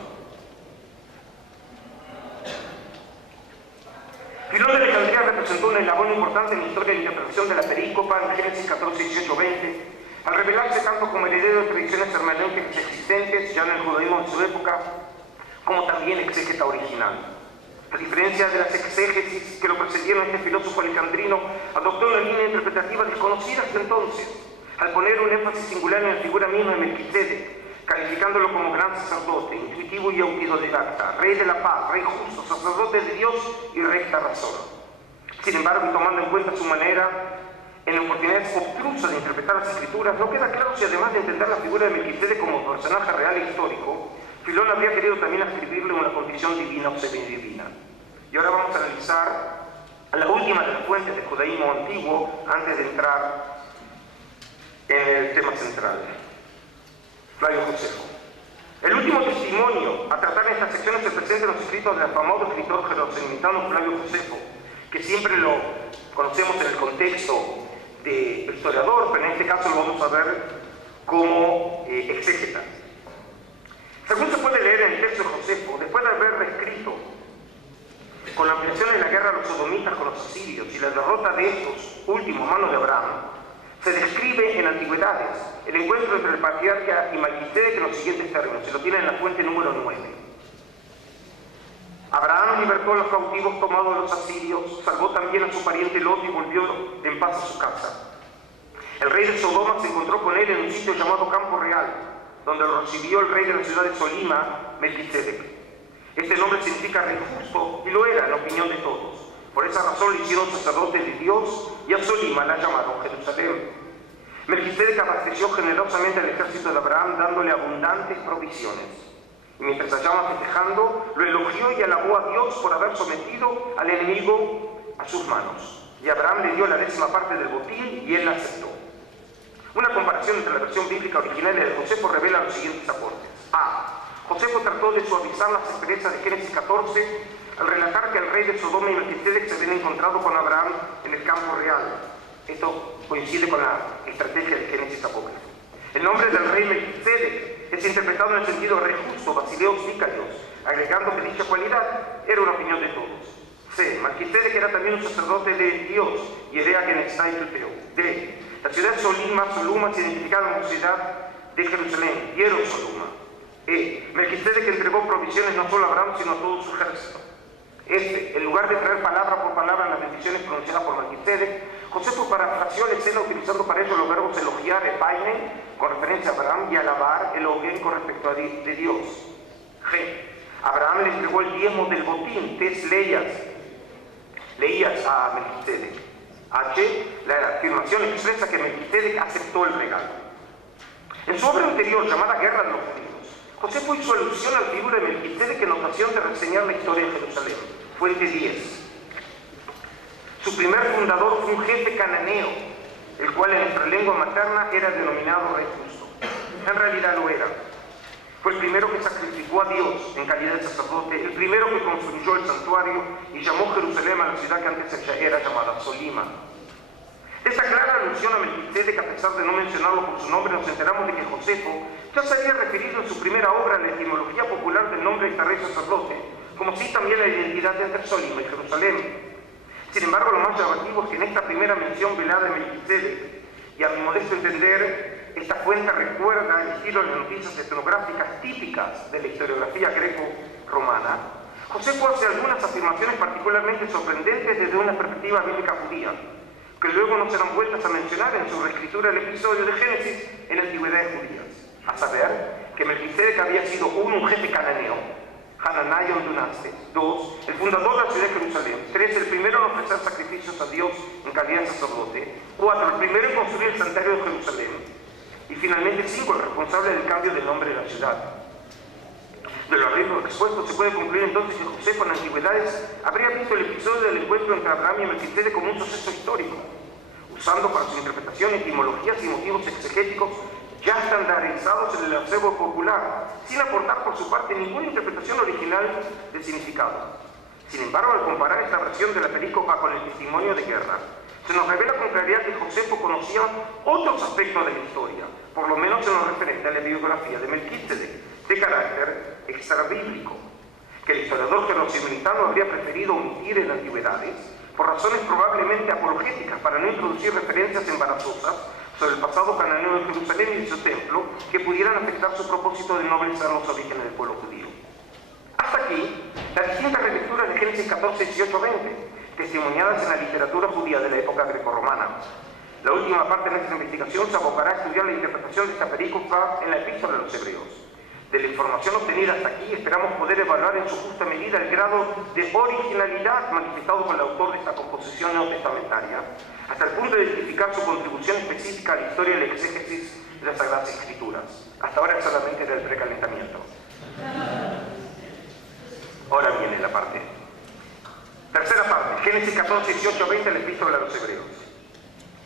Filón de Alejandría representó un eslabón importante en la historia de la interpretación de la perícopa en Génesis 14, 18, 20, al revelarse tanto como heredero de tradiciones hermenéuticas existentes ya en el judaísmo de su época, como también exégeta original. A diferencia de las exégesis que lo precedieron, este filósofo alejandrino adoptó una línea interpretativa desconocida hasta entonces, al poner un énfasis singular en la figura misma de Melquisedec, calificándolo como gran sacerdote, intuitivo y autodidacta, rey de la paz, rey justo, sacerdote de Dios y recta razón. Sin embargo, y tomando en cuenta su manera en la oportunidad obtrusa de interpretar las escrituras, no queda claro si además de entender la figura de Melquisedec como personaje real e histórico, Filón habría querido también atribuirle una condición divina o semidivina. Y ahora vamos a analizar la última de las fuentes del judaísmo antiguo antes de entrar en el tema central, Flavio Josefo. El último testimonio a tratar en esta sección se presenta en los escritos del famoso escritor jerusalemita Flavio Josefo, que siempre lo conocemos en el contexto de historiador, pero en este caso lo vamos a ver como exégeta. Según se puede leer en el texto de Josefo, después de haber reescrito con la ampliación de la guerra a los sodomitas con los asirios y la derrota de estos últimos a manos de Abraham, se describe en Antigüedades el encuentro entre el patriarca y Melquisedec en los siguientes términos. Se lo tiene en la fuente número 9. Abraham libertó a los cautivos tomados de los asirios, salvó también a su pariente Lot y volvió en paz a su casa. El rey de Sodoma se encontró con él en un sitio llamado Campo Real, donde lo recibió el rey de la ciudad de Solima, Melquisedec. Este nombre significa rey justo, y lo era en la opinión de todos. Por esa razón le hicieron sacerdote de Dios, y a Solima la llamaron Jerusalén. Melquisedec abasteció generosamente al ejército de Abraham, dándole abundantes provisiones. Y mientras hallaba festejando, lo elogió y alabó a Dios por haber sometido al enemigo a sus manos. Y Abraham le dio la 10ª parte del botín, y él la aceptó. Una comparación entre la versión bíblica original y la de Josefo revela los siguientes aportes. A. Josefo trató de suavizar las experiencias de Génesis 14 al relatar que el rey de Sodoma y Melquisedec se habían encontrado con Abraham en el campo real. Esto coincide con la estrategia de Génesis apócrifo. El nombre del rey Melquisedec es interpretado en el sentido re justo, basileos vicarios, agregando que dicha cualidad era una opinión de todos. C. Melquisedec era también un sacerdote de Dios, Yerea Genestai Tuteo. D. La ciudad Soluma se identificaba como ciudad de Jerusalén, Hierosoluma. E. Melquisedec entregó provisiones no solo a Abraham, sino a todo su ejército. F. En lugar de traer palabra por palabra las bendiciones pronunciadas por Melquisedec, Josefo parafraseó la escena utilizando para ello los verbos elogiar, epainen, con referencia a Abraham, y alabar, elogen, con respecto a de Dios. G. Abraham le entregó el diezmo del botín, tes leías a Melquisedec. H. La afirmación expresa que Melquisedec aceptó el regalo. En su obra anterior, llamada Guerra de los Judíos, Josefo hizo alusión a la figura de Melquisedec en ocasión de reseñar la historia de Jerusalén. Fuente 10. Su primer fundador fue un jefe cananeo, el cual en nuestra lengua materna era denominado Rey Justo. En realidad lo era. Fue el primero que sacrificó a Dios en calidad de sacerdote, el primero que construyó el santuario y llamó Jerusalén a la ciudad que antes era llamada Solima. De esa clara alusión a Melquisedec, a pesar de no mencionarlo por su nombre, nos enteramos de que Josefo ya se había referido en su primera obra a la etimología popular del nombre de este rey sacerdote, como sí también la identidad entre Solima y Jerusalén. Sin embargo, lo más llamativo es que en esta primera mención velada de Melquisedec, y a mi modesto entender, esta fuente recuerda el estilo de noticias etnográficas típicas de la historiografía greco-romana, Josefo hace algunas afirmaciones particularmente sorprendentes desde una perspectiva bíblica judía, que luego no serán vueltas a mencionar en su reescritura del episodio de Génesis en Antigüedades Judías, a saber, que Melquisedec había sido un jefe cananeo, Hananiah Dunastes. 2. El fundador de la ciudad de Jerusalén. 3. El primero en ofrecer sacrificios a Dios en calidad de sacerdote. 4. El primero en construir el santuario de Jerusalén. Y finalmente 5. El responsable del cambio del nombre de la ciudad. De lo arriba expuesto se puede concluir entonces que Josefo en Antigüedades habría visto el episodio del encuentro entre Abraham y Melquisedec como un suceso histórico, usando para su interpretación etimologías y motivos exegéticos ya estandarizados en el acervo popular, sin aportar por su parte ninguna interpretación original del significado. Sin embargo, al comparar esta versión de la perícopa con el testimonio de guerra, se nos revela con claridad que Josefo conocía otros aspectos de la historia, por lo menos en lo referente a la biografía de Melquisedec, de carácter extrabíblico, que el historiador jerosolimitano habría preferido omitir en Antigüedades, por razones probablemente apologéticas, para no introducir referencias embarazosas sobre el pasado cananeo de Jerusalén y de su templo, que pudieran afectar su propósito de ennoblecer los orígenes del pueblo judío. Hasta aquí, las distintas relecturas de Génesis 14, 18, 20, testimoniadas en la literatura judía de la época grecorromana. La última parte de nuestra investigación se abocará a estudiar la interpretación de esta perícopa en la Epístola de los Hebreos. De la información obtenida hasta aquí, esperamos poder evaluar en su justa medida el grado de originalidad manifestado por el autor de esta composición neotestamentaria, hasta el punto de identificar su contribución específica a la historia y la exégesis de las Sagradas Escrituras. Hasta ahora solamente era el precalentamiento. Ahora viene la parte. Tercera parte, Génesis 14, 18, 20, la Epístola de los Hebreos.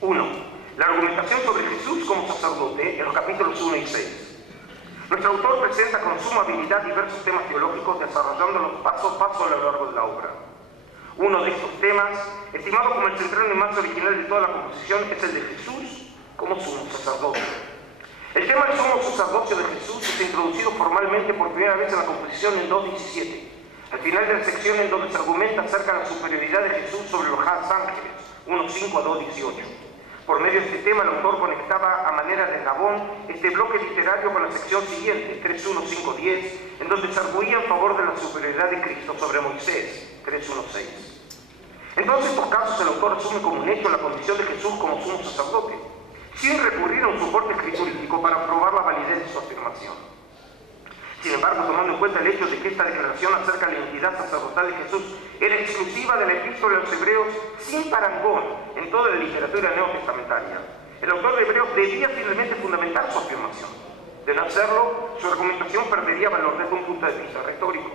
1. La argumentación sobre Jesús como sacerdote en los capítulos 1 y 6. Nuestro autor presenta con suma habilidad diversos temas teológicos, desarrollándolos paso a paso a lo largo de la obra. Uno de estos temas, estimado como el central y más original de toda la composición, es el de Jesús como sumo sacerdote. El tema del sumo sacerdocio de Jesús es introducido formalmente por primera vez en la composición en 2.17, al final de la sección en donde se argumenta acerca de la superioridad de Jesús sobre los ángeles, 1.5 a 2.18. Por medio de este tema, el autor conectaba a manera de eslabón este bloque literario con la sección siguiente, 3.1.5.10, en donde se arguía en favor de la superioridad de Cristo sobre Moisés, 3.1.6. En todos estos casos, el autor asume como un hecho la condición de Jesús como sumo sacerdote, sin recurrir a un soporte escriturístico para probar la validez de su afirmación. Sin embargo, tomando en cuenta el hecho de que esta declaración acerca de la identidad sacerdotal de Jesús era exclusiva de la Epístola de los Hebreos, sin parangón en toda la literatura neotestamentaria, el autor de Hebreos debía finalmente fundamentar su afirmación. De no hacerlo, su argumentación perdería valor desde un punto de vista retórico.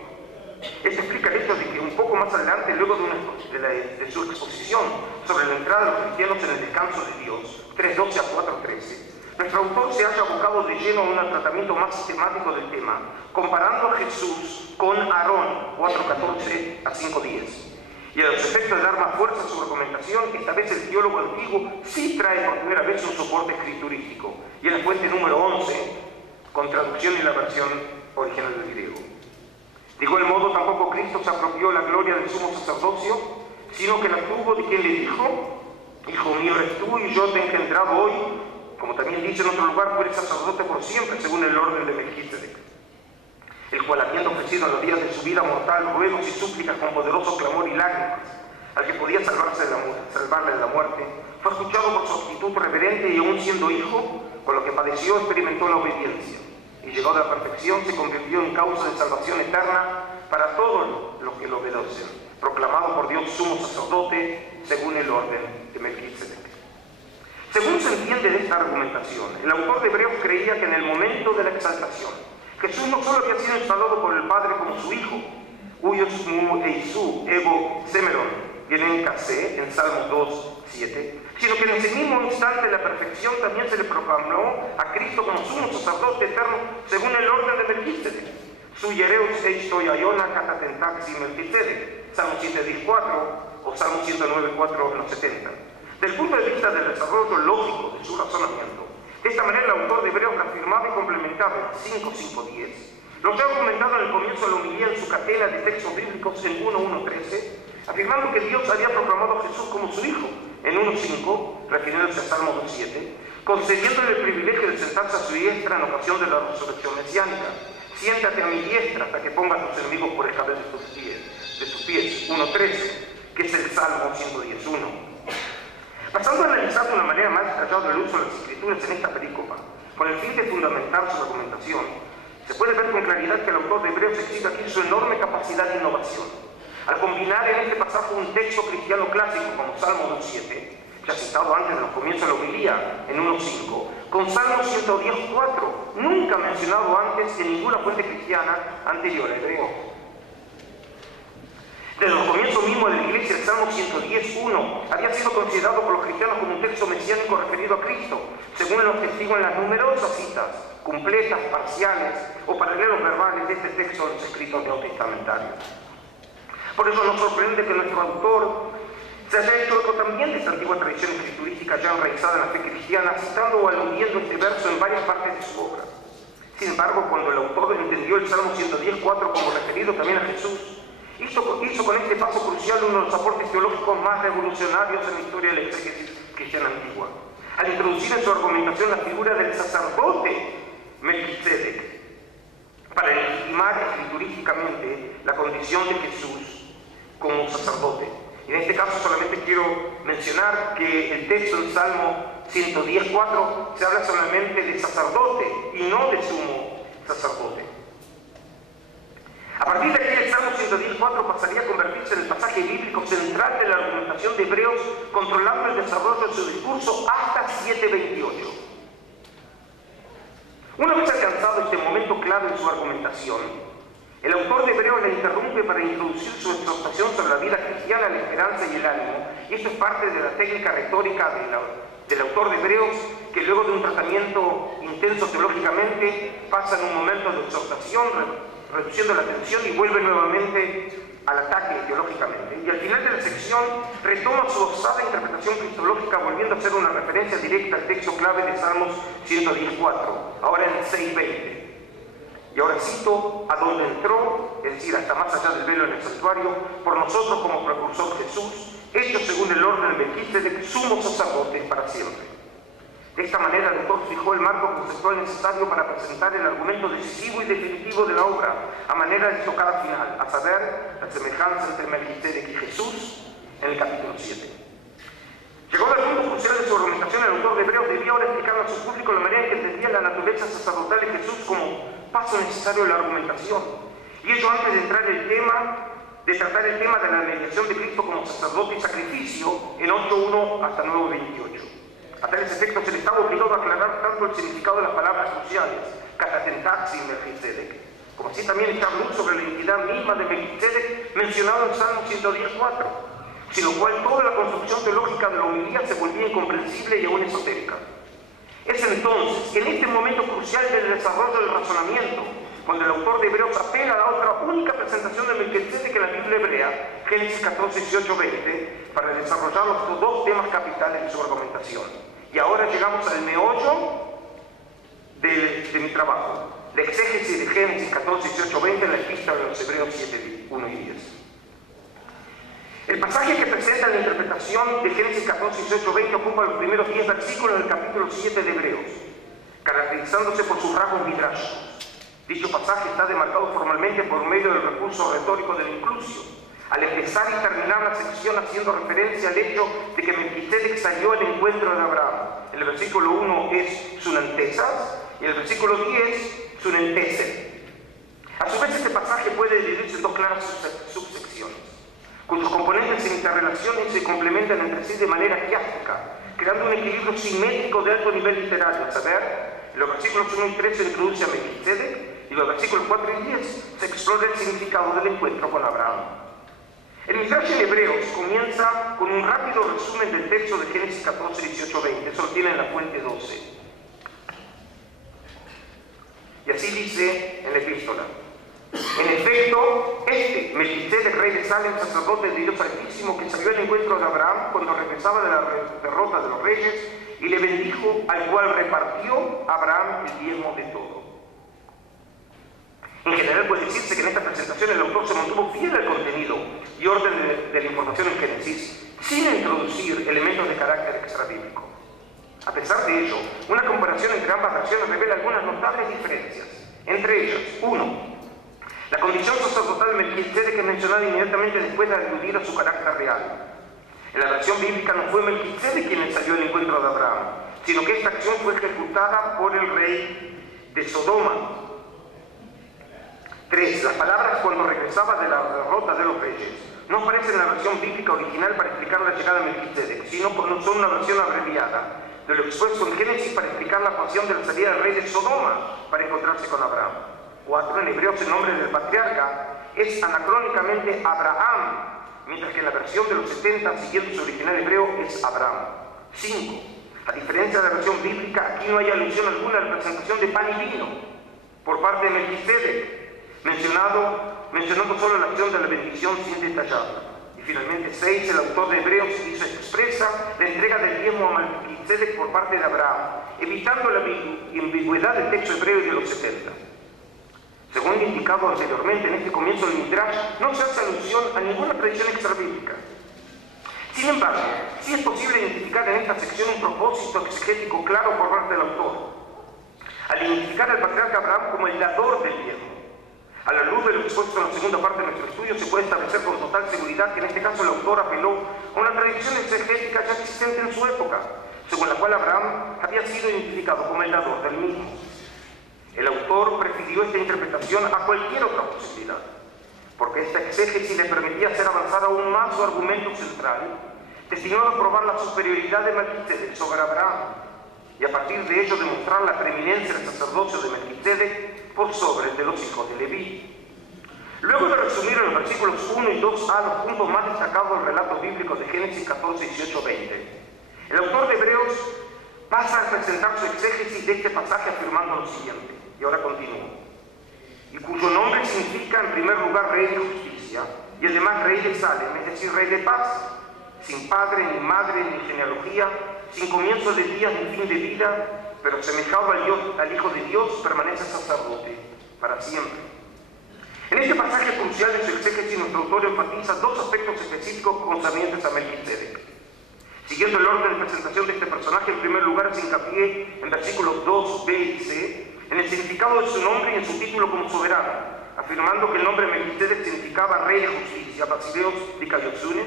Esto explica el hecho de que un poco más adelante, luego de su exposición sobre la entrada de los cristianos en el descanso de Dios, 3.12 a 4.13, nuestro autor se haya abocado de lleno a un tratamiento más sistemático del tema, comparando a Jesús con Aarón, 4.14 a 5.10. Y a los efectos de dar más fuerza a su argumentación, esta vez el teólogo antiguo sí trae por primera vez un soporte escriturístico. Y en la fuente número 11, con traducción y la versión original del griego. De igual modo, tampoco Cristo se apropió la gloria del sumo sacerdocio, sino que la tuvo de quien le dijo: Hijo mío eres tú y yo te he engendrado hoy, como también dice en otro lugar, tú eres sacerdote por siempre, según el orden de Melquisedec. El cual, habiendo ofrecido en los días de su vida mortal ruegos y súplicas con poderoso clamor y lágrimas, al que podía salvarle de la muerte, fue escuchado por su actitud reverente y aún siendo hijo, con lo que padeció experimentó la obediencia, y llegado a la perfección se convirtió en causa de salvación eterna para todos los que lo obedecen, proclamado por Dios sumo sacerdote según el orden de Melquisedec. Según se entiende de esta argumentación, el autor de Hebreos creía que en el momento de la exaltación, Jesús no solo había sido instalado por el Padre como su Hijo, Huios mu eisu ego semeron, viene en Casé, en Salmos 2:7, sino que en ese mismo instante de la perfección también se le proclamó a Cristo como sumo sacerdote eterno según el orden de Melquisedec. Su yereus eisto iona catatentaxi Melquisedec, Salmo 7:4 o Salmo 109:4 en los 70. Del punto de vista del desarrollo lógico de su razonamiento, de esta manera el autor de Hebreos afirmaba y complementaba en 5:5-10 lo que ha argumentado en el comienzo de la homilía en su catena de textos bíblicos en 1:1-13, afirmando que Dios había proclamado a Jesús como su Hijo en 1:5, refiriéndose a Salmo 2:7, concediéndole el privilegio de sentarse a su diestra en ocasión de la resurrección mesiánica. Siéntate a mi diestra hasta que ponga a tus enemigos por el cabello de tus pies, 1:13, que es el Salmo 110:1. Pasando a analizar de una manera más detallada el uso de las Escrituras en esta perícopa, con el fin de fundamentar su argumentación, se puede ver con claridad que el autor de Hebreos exhibe aquí su enorme capacidad de innovación. Al combinar en este pasaje un texto cristiano clásico como Salmo 2:7, ya citado antes de los comienzos de la homilía en 1:5, con Salmo 110:4, nunca mencionado antes en ninguna fuente cristiana anterior a Hebreos. Desde los comienzos mismos de la Iglesia, el Salmo 110:1 había sido considerado por los cristianos como un texto mesiánico referido a Cristo, según lo atestiguan las numerosas citas, completas, parciales o paralelos verbales de este texto en los escritos neotestamentarios. Por eso nos sorprende que nuestro autor se haya hecho eco también de esta antigua tradición escriturística ya enraizada en la fe cristiana, citando o aludiendo este verso en varias partes de su obra. Sin embargo, cuando el autor entendió el Salmo 110:4 como referido también a Jesús, hizo con este paso crucial uno de los aportes teológicos más revolucionarios en la historia de la exégesis cristiana antigua, al introducir en su argumentación la figura del sacerdote Melquisedec, para legitimar escriturísticamente la condición de Jesús como sacerdote. En este caso solamente quiero mencionar que el texto del Salmo 110:4 se habla solamente de sacerdote y no de sumo sacerdote. A partir de aquí el Salmo 110:4 pasaría a convertirse en el pasaje bíblico central de la argumentación de Hebreos, controlando el desarrollo de su discurso hasta 7:28. Una vez alcanzado este momento clave en su argumentación, el autor de Hebreos la interrumpe para introducir su exhortación sobre la vida cristiana, la esperanza y el ánimo, y esto es parte de la técnica retórica del autor de Hebreos, que luego de un tratamiento intenso teológicamente pasa en un momento de exhortación, reduciendo la tensión y vuelve nuevamente al ataque teológicamente. Y al final de la sección retoma su osada interpretación cristológica, volviendo a hacer una referencia directa al texto clave de Salmos 110:4, ahora en 6:20. Y ahora cito: a donde entró, es decir, hasta más allá del velo en el santuario, por nosotros como precursor Jesús, hecho según el orden de Melquisedec, sumo sacerdote para siempre. De esta manera el autor fijó el marco conceptual necesario para presentar el argumento decisivo y definitivo de la obra, a manera de estocada final, a saber, la semejanza entre Melquisedec y Jesús, en el capítulo 7. Llegado al punto crucial de su argumentación, el autor de Hebreos debía ahora explicar a su público la manera en que entendía la naturaleza sacerdotal de Jesús como paso necesario de la argumentación. Y ello antes de tratar el tema de la mediación de Cristo como sacerdote y sacrificio en 8:1 hasta 9:28. A tales efectos se le estaba obligado a aclarar tanto el significado de las palabras cruciales, catatentaxi y Melquisedec, como así también echar luz sobre la identidad misma de Melquisedec mencionado en Salmo 110:4, sin lo cual toda la construcción teológica de la homilía se volvía incomprensible y aún esotérica. Es entonces, en este momento crucial del desarrollo del razonamiento, cuando el autor de Hebreos apela a la otra única presentación de Melquisedec en la Biblia hebrea, Génesis 14, 18, 20, para desarrollar los dos temas capitales de su argumentación. Y ahora llegamos al meollo de mi trabajo, la exégesis de Génesis 14, 18, 20 en la epístola de los Hebreos 7, 1 y 10. El pasaje que presenta la interpretación de Génesis 14, 18, 20 ocupa los primeros 10 versículos del capítulo 7 de Hebreos, caracterizándose por sus rasgos midrashos. Dicho pasaje está demarcado formalmente por medio del recurso retórico del inclusio, al empezar y terminar la sección haciendo referencia al hecho de que Melquisedec salió al encuentro de Abraham. El versículo 1 es Sunantesas y el versículo 10 Sunentesed. A su vez, este pasaje puede dividirse en dos claras subsecciones, cuyos componentes se interrelacionan y se complementan entre sí de manera quiástica, creando un equilibrio simétrico de alto nivel literario. A saber, en los versículos 1 y 3 se introduce a Melquisedec y en los versículos 4 y 10 se explora el significado del encuentro con Abraham. El Midrash en Hebreos comienza con un rápido resumen del texto de Génesis 14, 18, 20. Eso lo tiene en la fuente 12. Y así dice en la epístola: en efecto, Melquisedec, rey de Salem, sacerdote de Dios Altísimo, que salió al encuentro de Abraham cuando regresaba de la derrota de los reyes, y le bendijo, al cual repartió Abraham el diezmo de todo. En general puede decirse que en esta presentación el autor se mantuvo fiel al contenido y orden de la información en Génesis, sin introducir elementos de carácter extrabíblico. A pesar de ello, una comparación entre ambas versiones revela algunas notables diferencias. Entre ellas, 1. La condición sacerdotal de Melquisedec es mencionada inmediatamente después de aludir a su carácter real. En la versión bíblica no fue Melquisedec quien salió al encuentro de Abraham, sino que esta acción fue ejecutada por el rey de Sodoma. 3. Las palabras "cuando regresaba de la derrota de los reyes" no aparecen en la versión bíblica original para explicar la llegada de Melquisedec, sino son una versión abreviada de lo expuesto en Génesis para explicar la pasión de la salida del rey de Sodoma para encontrarse con Abraham. 4. En Hebreos el nombre del patriarca es anacrónicamente Abraham, mientras que en la versión de los 70, siguiendo su original hebreo, es Abraham. 5. A diferencia de la versión bíblica, aquí no hay alusión alguna a la presentación de pan y vino por parte de Melquisedec, mencionando solo la acción de la bendición sin detallarla. Y finalmente, 6. El autor de Hebreos expresa la entrega del diezmo a Melquisedec por parte de Abraham, evitando la ambigüedad del texto hebreo y de los 70. Según indicado anteriormente, en este comienzo del Midrash no se hace alusión a ninguna tradición extrabíblica. Sin embargo, sí es posible identificar en esta sección un propósito exegético claro por parte del autor, al identificar al patriarca Abraham como el dador del diezmo. A la luz de lo expuesto en la segunda parte de nuestro estudio, se puede establecer con total seguridad que en este caso el autor apeló a una tradición exegética ya existente en su época, según la cual Abraham había sido identificado como el dador del mismo. El autor prefirió esta interpretación a cualquier otra posibilidad, porque esta exégesis le permitía hacer avanzar aún más su argumento central, destinado a probar la superioridad de Melquisedec sobre Abraham, y a partir de ello demostrar la preeminencia del sacerdocio de Melquisedec por sobre el de los hijos de Leví. Luego de resumir en los versículos 1 y 2a los puntos más destacados del relato bíblico de Génesis 14, 18, 20, el autor de Hebreos pasa a presentar su exégesis de este pasaje afirmando lo siguiente, y ahora continúo: y cuyo nombre significa en primer lugar Rey de Justicia, y el demás Rey de Salem, es decir, Rey de Paz, sin padre, ni madre, ni genealogía, sin comienzo de días ni fin de vida, pero semejado al Hijo de Dios, permanece sacerdote para siempre. En este pasaje crucial de su exégesis, nuestro autor enfatiza dos aspectos específicos concernientes a Melquisedec. Siguiendo el orden de presentación de este personaje, en primer lugar se hincapié en versículos 2, B y C, en el significado de su nombre y en su título como soberano, afirmando que el nombre Melquisedec significaba Rey de Justicia, Basileos Dicayotsunes,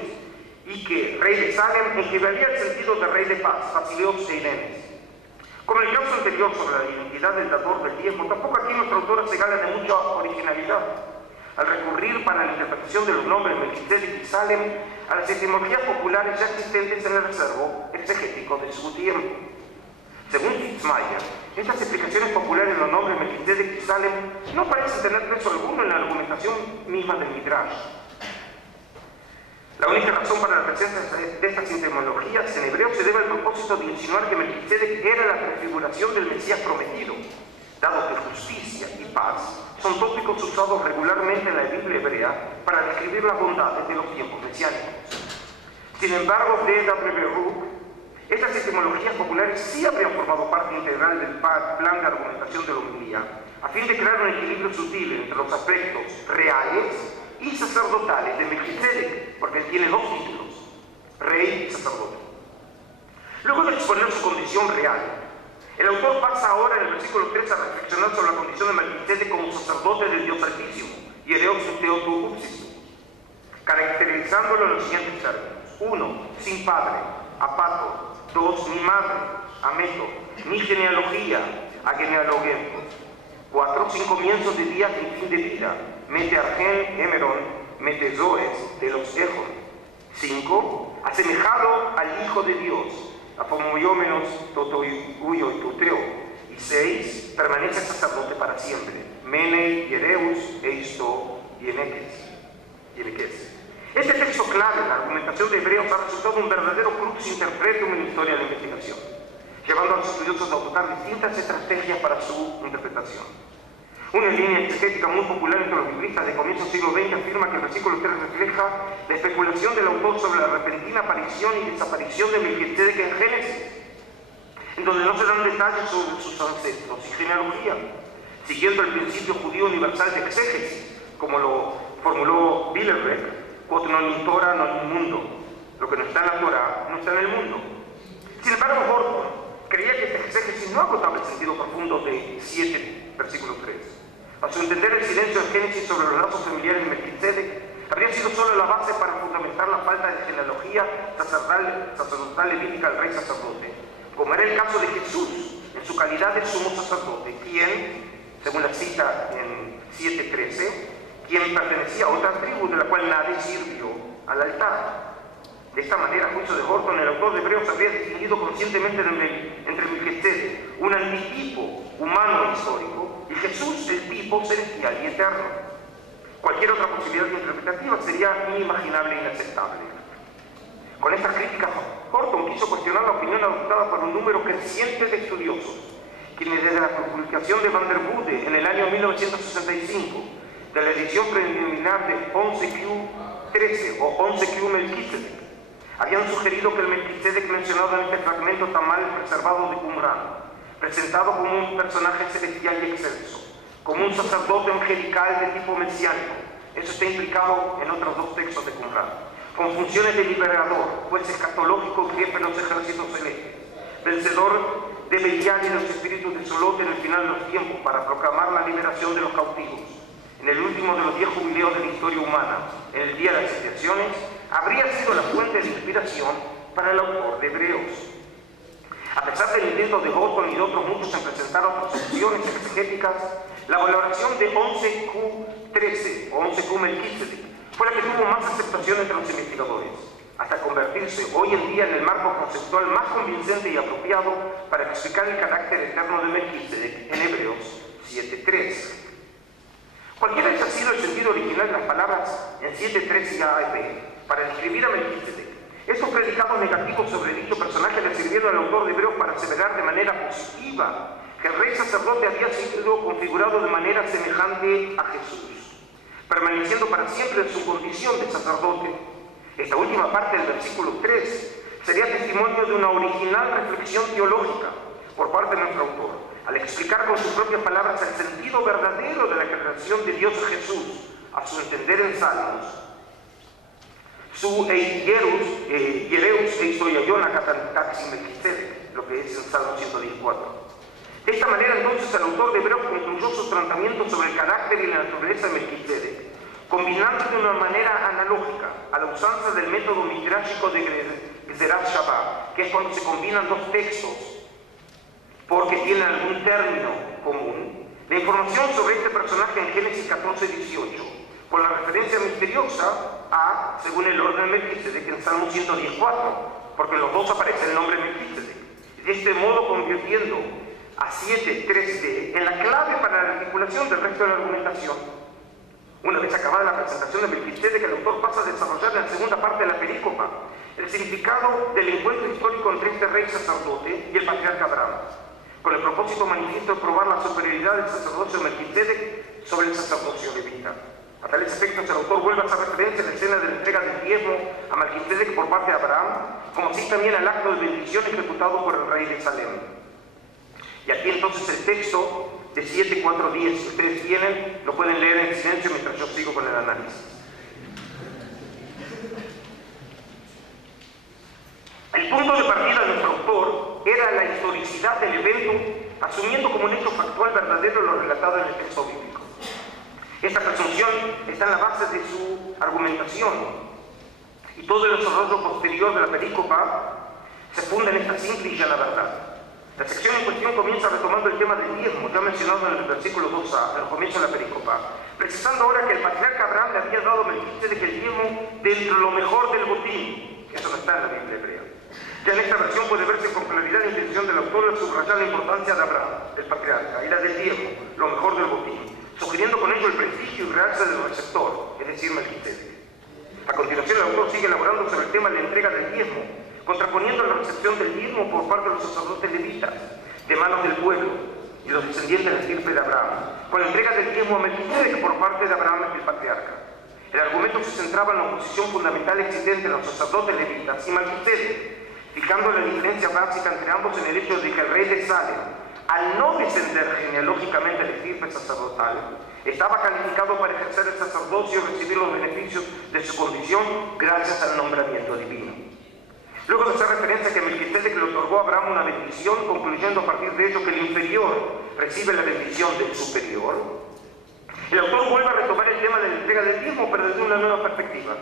y que Rey de Salem equivalía al sentido de Rey de Paz, Basileos e Irenes. Como en el caso anterior sobre la identidad del dador del diezmo, tampoco aquí nuestra autora se gana de mucha originalidad, al recurrir para la interpretación de los nombres Melquisedec y Salem a las etimologías populares ya existentes en el acervo exegético de su tiempo. Según Fitzmayer, estas explicaciones populares de los nombres Melquisedec y Salem no parecen tener peso alguno en la argumentación misma del Midrash. La única razón para la presencia de estas etimologías en hebreo se debe al propósito de insinuar que Melquisedec era la prefiguración del Mesías prometido, dado que justicia y paz son tópicos usados regularmente en la Biblia hebrea para describir las bondades de los tiempos mesiánicos. Sin embargo, D.W. Rook Estas etimologías populares sí habrían formado parte integral del plan de argumentación de la homilía, a fin de crear un equilibrio sutil entre los aspectos reales y sacerdotales de Melquisedec, porque él tiene dos títulos, rey y sacerdote. Luego de exponer su condición real, el autor pasa ahora en el versículo 3 a reflexionar sobre la condición de Melquisedec como sacerdote del Dios Altísimo, Hiereos Theotokupsis, caracterizándolo en los siguientes términos: 1. Sin padre, apato. 2. Ni madre, ameto. Ni genealogía, agenealogento. 4. Sin comienzos de días ni fin de vida, mete argen, emeron, mete zoes, de los ejos. 5. Asemejado al Hijo de Dios, apomoiómenos, totoiuyo y tuteo. Y 6. Permanece sacerdote para siempre, mene, hiereus, eisto, yeneques. Este texto clave en la argumentación de Hebreos ha resultado un verdadero crux interpretum en la historia de la investigación, llevando a los estudiosos a adoptar distintas estrategias para su interpretación. Una línea exegética muy popular entre los biblistas de comienzo del siglo XX afirma que el versículo 3 refleja la especulación del autor sobre la repentina aparición y desaparición de Melquisedec en Génesis, en donde no se dan detalles sobre sus ancestros y genealogía, siguiendo el principio judío universal de exégesis, como lo formuló Billerbeck: quod non in Torah non in mundo. Lo que no está en la Torah no está en el mundo. Sin embargo, Horton creía que este exégesis no agotaba el sentido profundo de 7, versículo 3. A su entender, el silencio de Génesis sobre los lazos familiares de Melquisedec habría sido solo la base para fundamentar la falta de genealogía sacerdotal levítica del rey sacerdote, como era el caso de Jesús, en su calidad de sumo sacerdote, quien, según la cita en 7:13, quien pertenecía a otra tribu de la cual nadie sirvió al altar. De esta manera, a juicio de Horton, el autor de Hebreos habría distinguido conscientemente entre Melquisedec, un antitipo humano histórico, y Jesús, el tipo celestial y eterno. Cualquier otra posibilidad interpretativa sería inimaginable e inaceptable. Con estas críticas, Horton quiso cuestionar la opinión adoptada por un número creciente de estudiosos, quienes desde la publicación de Van der Bude en el año 1965, de la edición preliminar de 11Q13 o 11Q Melquisedec, habían sugerido que el Melquisedec mencionado en este fragmento tan mal preservado de Qumran, presentado como un personaje celestial y excelso, como un sacerdote angelical de tipo mesiánico, eso está implicado en otros dos textos de Qumran, con funciones de liberador, juez escatológico y jefe de los ejércitos celestes, vencedor de Belial y de los espíritus de Solote en el final de los tiempos para proclamar la liberación de los cautivos. En el último de los 10 jubileos de la historia humana, en el día de las expiaciones, habría sido la fuente de inspiración para el autor de Hebreos. A pesar del intento de Horton y de otros muchos en presentar otras opciones exegéticas, la valoración de 11Q13 o 11Q Melquisedec fue la que tuvo más aceptación entre los investigadores, hasta convertirse hoy en día en el marco conceptual más convincente y apropiado para explicar el carácter eterno de Melquisedec en Hebreos 7:3. Cualquiera haya sido el sentido original de las palabras en 7:3 y A y B para describir a Melquisedec, estos predicados negativos sobre dicho personaje le sirvieron al autor de Hebreos para aseverar de manera positiva que el rey sacerdote había sido configurado de manera semejante a Jesús, permaneciendo para siempre en su condición de sacerdote. Esta última parte del versículo 3 sería testimonio de una original reflexión teológica por parte de nuestro autor, al explicar con sus propias palabras el sentido verdadero de la creación de Dios a Jesús, a su entender en Salmos. Su hiereus eistoiaiona katantaxi Melquisedec, lo que es en Salmo 114. De esta manera, entonces, el autor de Hebreos concluyó su tratamiento sobre el carácter y la naturaleza de Melquisedec, combinando de una manera analógica a la usanza del método midrashico de Gezerat Shabbat, que es cuando se combinan dos textos porque tienen algún término común, la información sobre este personaje en Génesis 14:18, con la referencia misteriosa a, según el orden de Melquisedec, en Salmo 114, porque en los dos aparece el nombre Melquisedec, de este modo convirtiendo a 7:3d en la clave para la articulación del resto de la argumentación. Una vez acabada la presentación de Melquisedec, el autor pasa a desarrollar en la segunda parte de la perícopa el significado del encuentro histórico entre este rey sacerdote y el patriarca Abraham, con el propósito manifiesto de probar la superioridad del sacerdocio de Melquisedec sobre el sacerdocio levita. A tales efectos, el autor vuelve a hacer referencia a la escena de la entrega del diezmo a Melquisedec por parte de Abraham, como así también al acto de bendición ejecutado por el rey de Salem. Y aquí entonces el texto de 7:4-10, si ustedes tienen, lo pueden leer en silencio mientras yo sigo con el análisis. El punto de partida de nuestro autor era la historicidad del evento, asumiendo como un hecho factual verdadero lo relatado en el texto bíblico. Esta presunción está en la base de su argumentación, y todo el desarrollo posterior de la perícopa se funda en esta simple y llana verdad. La sección en cuestión comienza retomando el tema del diezmo, ya mencionado en el versículo 2a, al comienzo de la perícopa, precisando ahora que el patriarca Abraham le había dado a Melquisedec el diezmo de lo mejor del botín. Eso no está en la Biblia hebrea. Ya en esta versión puede verse con claridad la intención del autor al subrayar la importancia de Abraham, el patriarca, y la del diezmo, lo mejor del botín, sugiriendo con ello el prestigio y realce del receptor, es decir, Melquisedec. A continuación, el autor sigue elaborando sobre el tema de la entrega del diezmo, contraponiendo la recepción del diezmo por parte de los sacerdotes levitas, de manos del pueblo y los descendientes de la estirpe de Abraham, con la entrega del diezmo a Melquisedec por parte de Abraham, el patriarca. El argumento se centraba en la oposición fundamental existente entre los sacerdotes levitas y Melquisedec, fijando la diferencia básica entre ambos en el hecho de que el rey de Salem, al no descender genealógicamente la estirpe sacerdotal, estaba calificado para ejercer el sacerdocio y recibir los beneficios de su condición gracias al nombramiento divino. Luego de hacer referencia a que Melquisedec le otorgó a Abraham una bendición, concluyendo a partir de ello que el inferior recibe la bendición del superior, el autor vuelve a retomar el tema de la entrega del diezmo, pero desde una nueva perspectiva.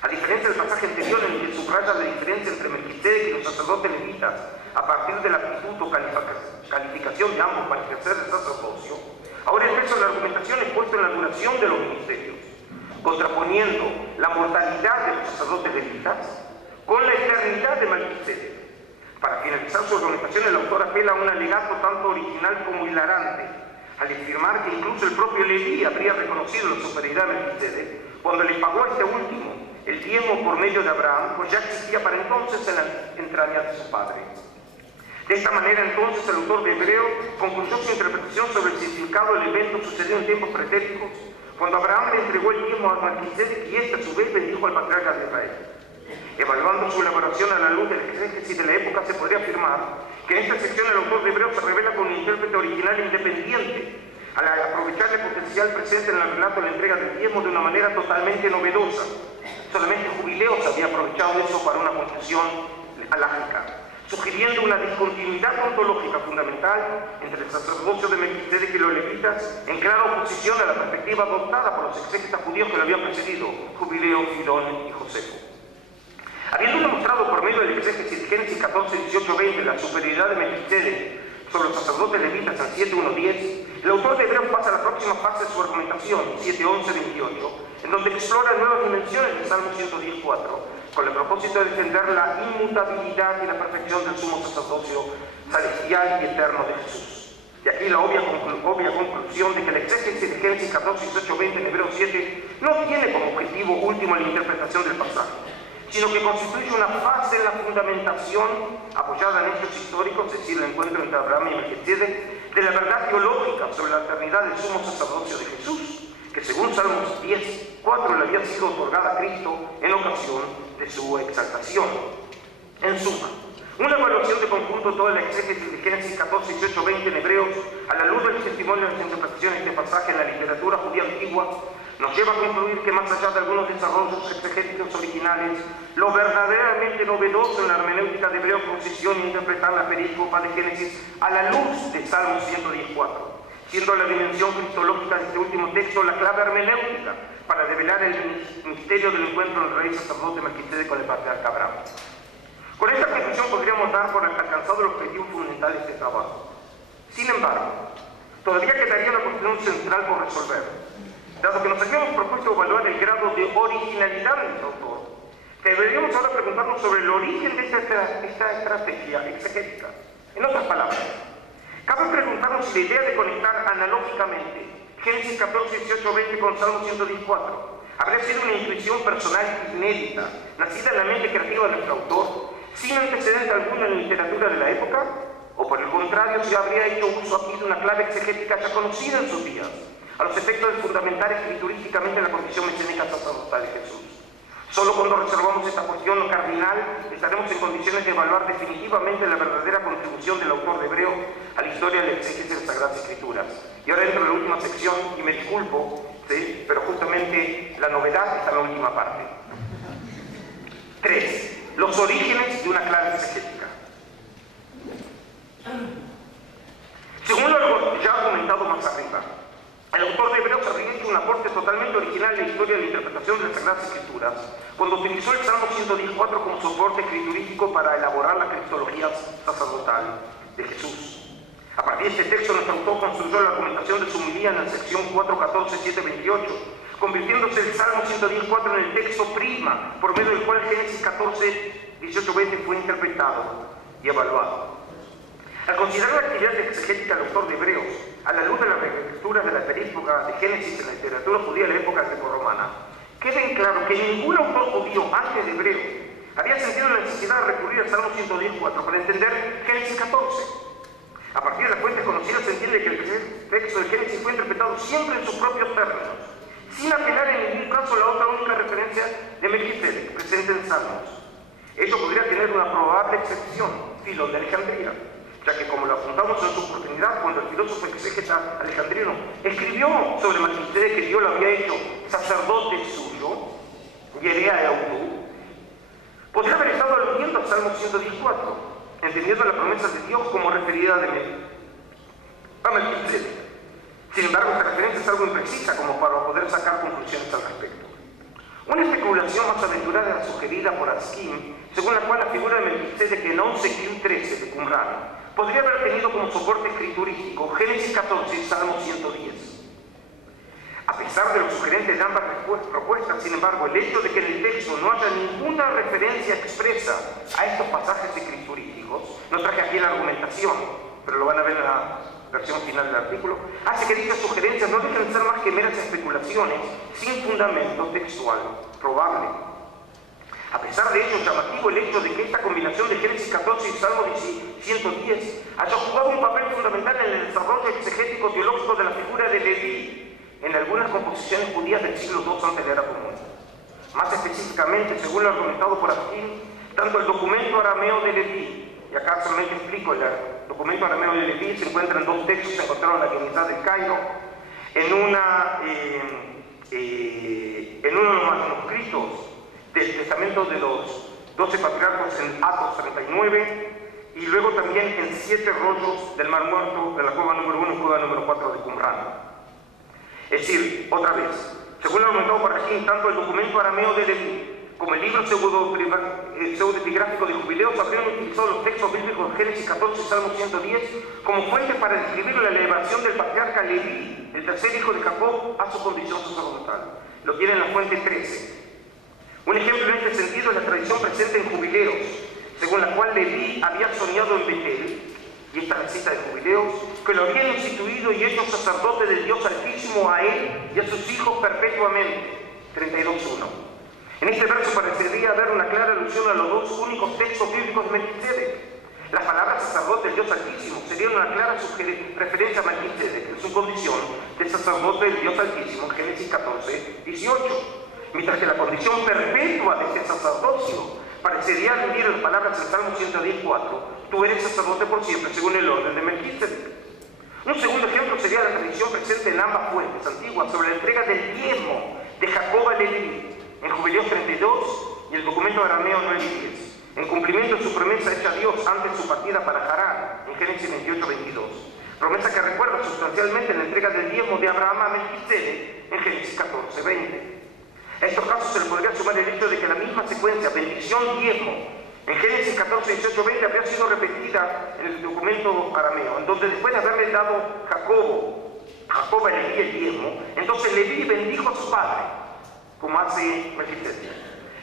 A diferencia del pasaje anterior en el que subraya la diferencia entre Melquisedec y los sacerdotes levitas a partir de la aptitud o calificación de ambos para ejercer el sacerdocio, ahora el peso de la argumentación es puesto en la duración de los ministerios, contraponiendo la mortalidad de los sacerdotes levitas con la eternidad de Melquisedec. Para finalizar su argumentación, el autor apela a un alegato tanto original como hilarante, al afirmar que incluso el propio Leví habría reconocido la superioridad de Melquisedec cuando le pagó a este último el diezmo por medio de Abraham, pues ya existía para entonces en las entrañas de su padre. De esta manera, entonces, el autor de Hebreo concluyó su interpretación sobre el significado del evento sucedido en tiempos pretéritos, cuando Abraham le entregó el diezmo a Melquisedec y éste, a su vez, bendijo al patriarca de Israel. Evaluando su elaboración a la luz del exégesis de la época, se podría afirmar que en esta sección el autor de Hebreo se revela como un intérprete original independiente, al aprovechar el potencial presente en el relato de la entrega del diezmo de una manera totalmente novedosa. Solamente Jubileos había aprovechado eso para una conclusión alágica, sugiriendo una discontinuidad ontológica fundamental entre el sacerdocio de Melquisedec y los levitas, en clara oposición a la perspectiva adoptada por los exégetas judíos que lo habían precedido, Jubileo, Filón y Josefo. Habiendo demostrado por medio del exégesis de Génesis 14, 18, 20 la superioridad de Melquisedec sobre los sacerdotes levitas en 7:1-10, el autor de Hebreos pasa a la próxima fase de su argumentación, 7:11-28, en donde explora nuevas dimensiones del Salmo 110:4, con el propósito de defender la inmutabilidad y la perfección del sumo sacerdocio celestial y eterno de Jesús. Y aquí la obvia conclusión de que el exégesis de Génesis 14, 18, 20 en Hebreos 7 no tiene como objetivo último la interpretación del pasaje, sino que constituye una fase en la fundamentación apoyada en hechos históricos, es decir, el encuentro entre Abraham y Melquisedec, de la verdad teológica sobre la eternidad del sumo sacerdocio de Jesús, que según Salmos 10:4 le había sido otorgada a Cristo en ocasión de su exaltación. En suma, una evaluación de conjunto de toda la exégesis de Génesis 14, 18, 20 en Hebreos, a la luz del testimonio de las interpretaciones de este pasaje en la literatura judía antigua, nos lleva a concluir que más allá de algunos desarrollos exegéticos originales, lo verdaderamente novedoso en la hermenéutica de Hebreo consistía en interpretar la perícopa de Génesis a la luz de Salmo 110:4, siendo la dimensión cristológica de este último texto la clave hermenéutica para develar el misterio del encuentro del rey sacerdote Melquisedec con el patriarca Abraham. Con esta conclusión podríamos dar por alcanzado el objetivo fundamental de este trabajo. Sin embargo, todavía quedaría una cuestión central por resolver. Dado que nos habíamos propuesto evaluar el grado de originalidad de nuestro autor, deberíamos ahora preguntarnos sobre el origen de esta estrategia exegética. En otras palabras, cabe preguntarnos si la idea de conectar analógicamente Génesis 14, 18, 20 con Salmo 114 habría sido una intuición personal inédita, nacida en la mente creativa de nuestro autor, sin antecedente alguno en la literatura de la época, o por el contrario, si habría hecho uso aquí de una clave exegética ya conocida en sus días, a los efectos de fundamentar escriturísticamente la condición mesiánica sacerdotal de Jesús. Solo cuando reservamos esta cuestión cardinal estaremos en condiciones de evaluar definitivamente la verdadera contribución del autor de Hebreos a la historia del exégesis de las Sagradas Escrituras. Y ahora entro en la última sección y me disculpo, ¿sí? Pero justamente la novedad está en la última parte. 3. Los orígenes de una clave exegética. Según lo ya comentado más arriba, el autor de Hebreos habría hecho un aporte totalmente original en la historia de la interpretación de las Sagradas Escrituras cuando utilizó el Salmo 114 como soporte escriturístico para elaborar la cristología sacerdotal de Jesús. A partir de este texto, nuestro autor construyó la argumentación de su homilía en la sección 4.14.7.28, convirtiéndose el Salmo 114 en el texto prisma por medio del cual Génesis 14.18.20 fue interpretado y evaluado. Al considerar la actividad exegética del autor de Hebreos, a la luz de las lecturas de la perístola de Génesis en la literatura judía de la época grecorromana, queda en claro que ningún autor judío antes de Hebreos había sentido la necesidad de recurrir al Salmo 114 para entender Génesis 14. A partir de las fuentes conocidas se entiende que el texto de Génesis fue interpretado siempre en sus propios términos, sin apelar en ningún caso a la otra única referencia de Melquisedec presente en Salmos. Ello podría tener una probable excepción, Filón de Alejandría, ya que, como lo apuntamos en su oportunidad, cuando el filósofo exégeta alejandrino escribió sobre Melquisedec que Dios lo había hecho sacerdote suyo, Yerea Eudú, podría haber estado aludiendo al Salmo 114, entendiendo la promesa de Dios como referida a Melquisedec. Sin embargo, esta referencia es algo imprecisa como para poder sacar conclusiones al respecto. Una especulación más aventurada sugerida por Askim, según la cual la figura de Melquisedec en 11.13 de Qumran podría haber tenido como soporte escriturístico Génesis 14 y Salmo 110. A pesar de lo sugerente de ambas propuestas, sin embargo, el hecho de que en el texto no haya ninguna referencia expresa a estos pasajes escriturísticos, no traje aquí la argumentación, pero lo van a ver en la versión final del artículo, hace que dichas sugerencias no dejen de ser más que meras especulaciones sin fundamento textual probable. A pesar de ello, llamativo el hecho de que esta combinación de Génesis 14 y Salmo 110 haya jugado un papel fundamental en el desarrollo exegético teológico de la figura de Leví en algunas composiciones judías del siglo II antes de la era común. Más específicamente, según lo argumentado por Askim, tanto el documento arameo de Leví, y acá solamente explico, el documento arameo de Leví se encuentra en dos textos, se encontraron en la Unidad del Cairo, en uno de los manuscritos del testamento de los 12 patriarcas en Atos 39, y luego también en 7 rollos del Mar Muerto de la cueva número 1 y cueva número 4 de Qumran. Es decir, otra vez, según lo argumentado por aquí, tanto el documento arameo de Leví como el libro pseudoepigráfico de Jubileos habrían utilizado los textos bíblicos de Génesis 14 y Salmo 110 como fuente para describir la elevación del patriarca Leví, el tercer hijo de Jacob, a su condición sacerdotal. Lo tiene en la fuente 13. Un ejemplo en este sentido es la tradición presente en Jubileos, según la cual Leví había soñado en Betel, y esta es la cita de Jubileos, que lo habían instituido y hecho sacerdote del Dios Altísimo a él y a sus hijos perpetuamente. 32.1. En este verso parecería haber una clara alusión a los dos únicos textos bíblicos de Melquisedec. Las palabras sacerdote del Dios Altísimo serían una clara referencia a Melquisedec en su condición de sacerdote del Dios Altísimo en Génesis 14:18. Mientras que la condición perpetua de este sacerdocio parecería aludir en las palabras del Salmo 114, tú eres sacerdote por siempre, según el orden de Melquisedec. Un segundo ejemplo sería la tradición presente en ambas fuentes antiguas sobre la entrega del diezmo de Jacob a Leví, en Jubileos 32 y el documento arameo 9:10, en cumplimiento de su promesa hecha a Dios antes de su partida para Harán, en Génesis 28:22. Promesa que recuerda sustancialmente la entrega del diezmo de Abraham a Melquisedec en Génesis 14:20. A estos casos se le podría sumar el hecho de que la misma secuencia, bendición-diezmo, en Génesis 14:18-20 habría sido repetida en el documento arameo, en donde después de haberle dado Jacob a Leví el diezmo, entonces Leví bendijo a su padre, como hace Melquisedec.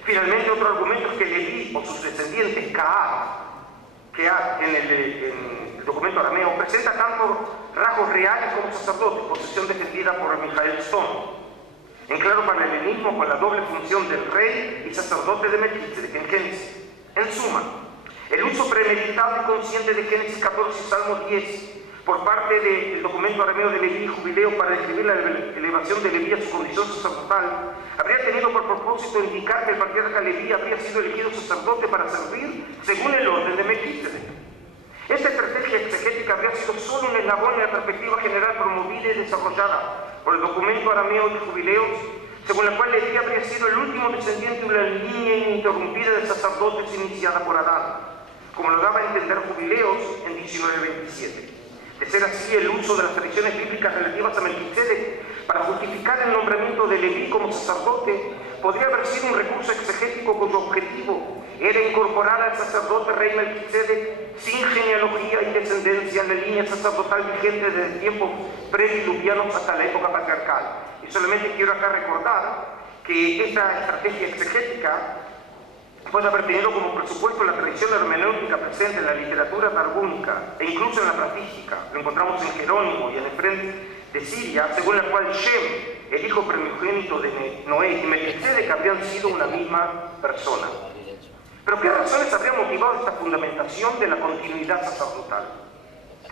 Finalmente, otro argumento es que Leví o sus descendientes, Kehat, en el documento arameo, presenta tanto rasgos reales como sacerdotes, posición defendida por Michael Stone, en claro paralelismo con la doble función del rey y sacerdote de Melquisedec en Génesis. En suma, el uso premeditado y consciente de Génesis 14 y Salmo 10 por parte del documento arameo de Leví y Jubileo para describir la elevación de Leví a su condición sacerdotal, habría tenido por propósito indicar que el patriarca Leví habría sido elegido sacerdote para servir según el orden de Melquisedec. Esta estrategia exegética habría sido solo un eslabón en la perspectiva general promovida y desarrollada por el documento arameo de Jubileos, según la cual Leví habría sido el último descendiente de una línea ininterrumpida de sacerdotes iniciada por Adán, como lo daba a entender Jubileos en 19:27. De ser así, el uso de las tradiciones bíblicas relativas a Melquisedec para justificar el nombramiento de Leví como sacerdote podría haber sido un recurso exegético cuyo objetivo era incorporar al sacerdote rey Melquisedec sin genealogía y descendencia en la línea sacerdotal vigente desde tiempos prediluvianos hasta la época patriarcal. Y solamente quiero acá recordar que esta estrategia exegética puede haber tenido como presupuesto la tradición hermenéutica presente en la literatura targúnica e incluso en la patrística. Lo encontramos en Jerónimo y en Efrén de Siria, según la cual Shem, el hijo primogénito de Noé, y Melquisedec habrían sido una misma persona. Pero ¿qué razones habrían motivado esta fundamentación de la continuidad sacerdotal?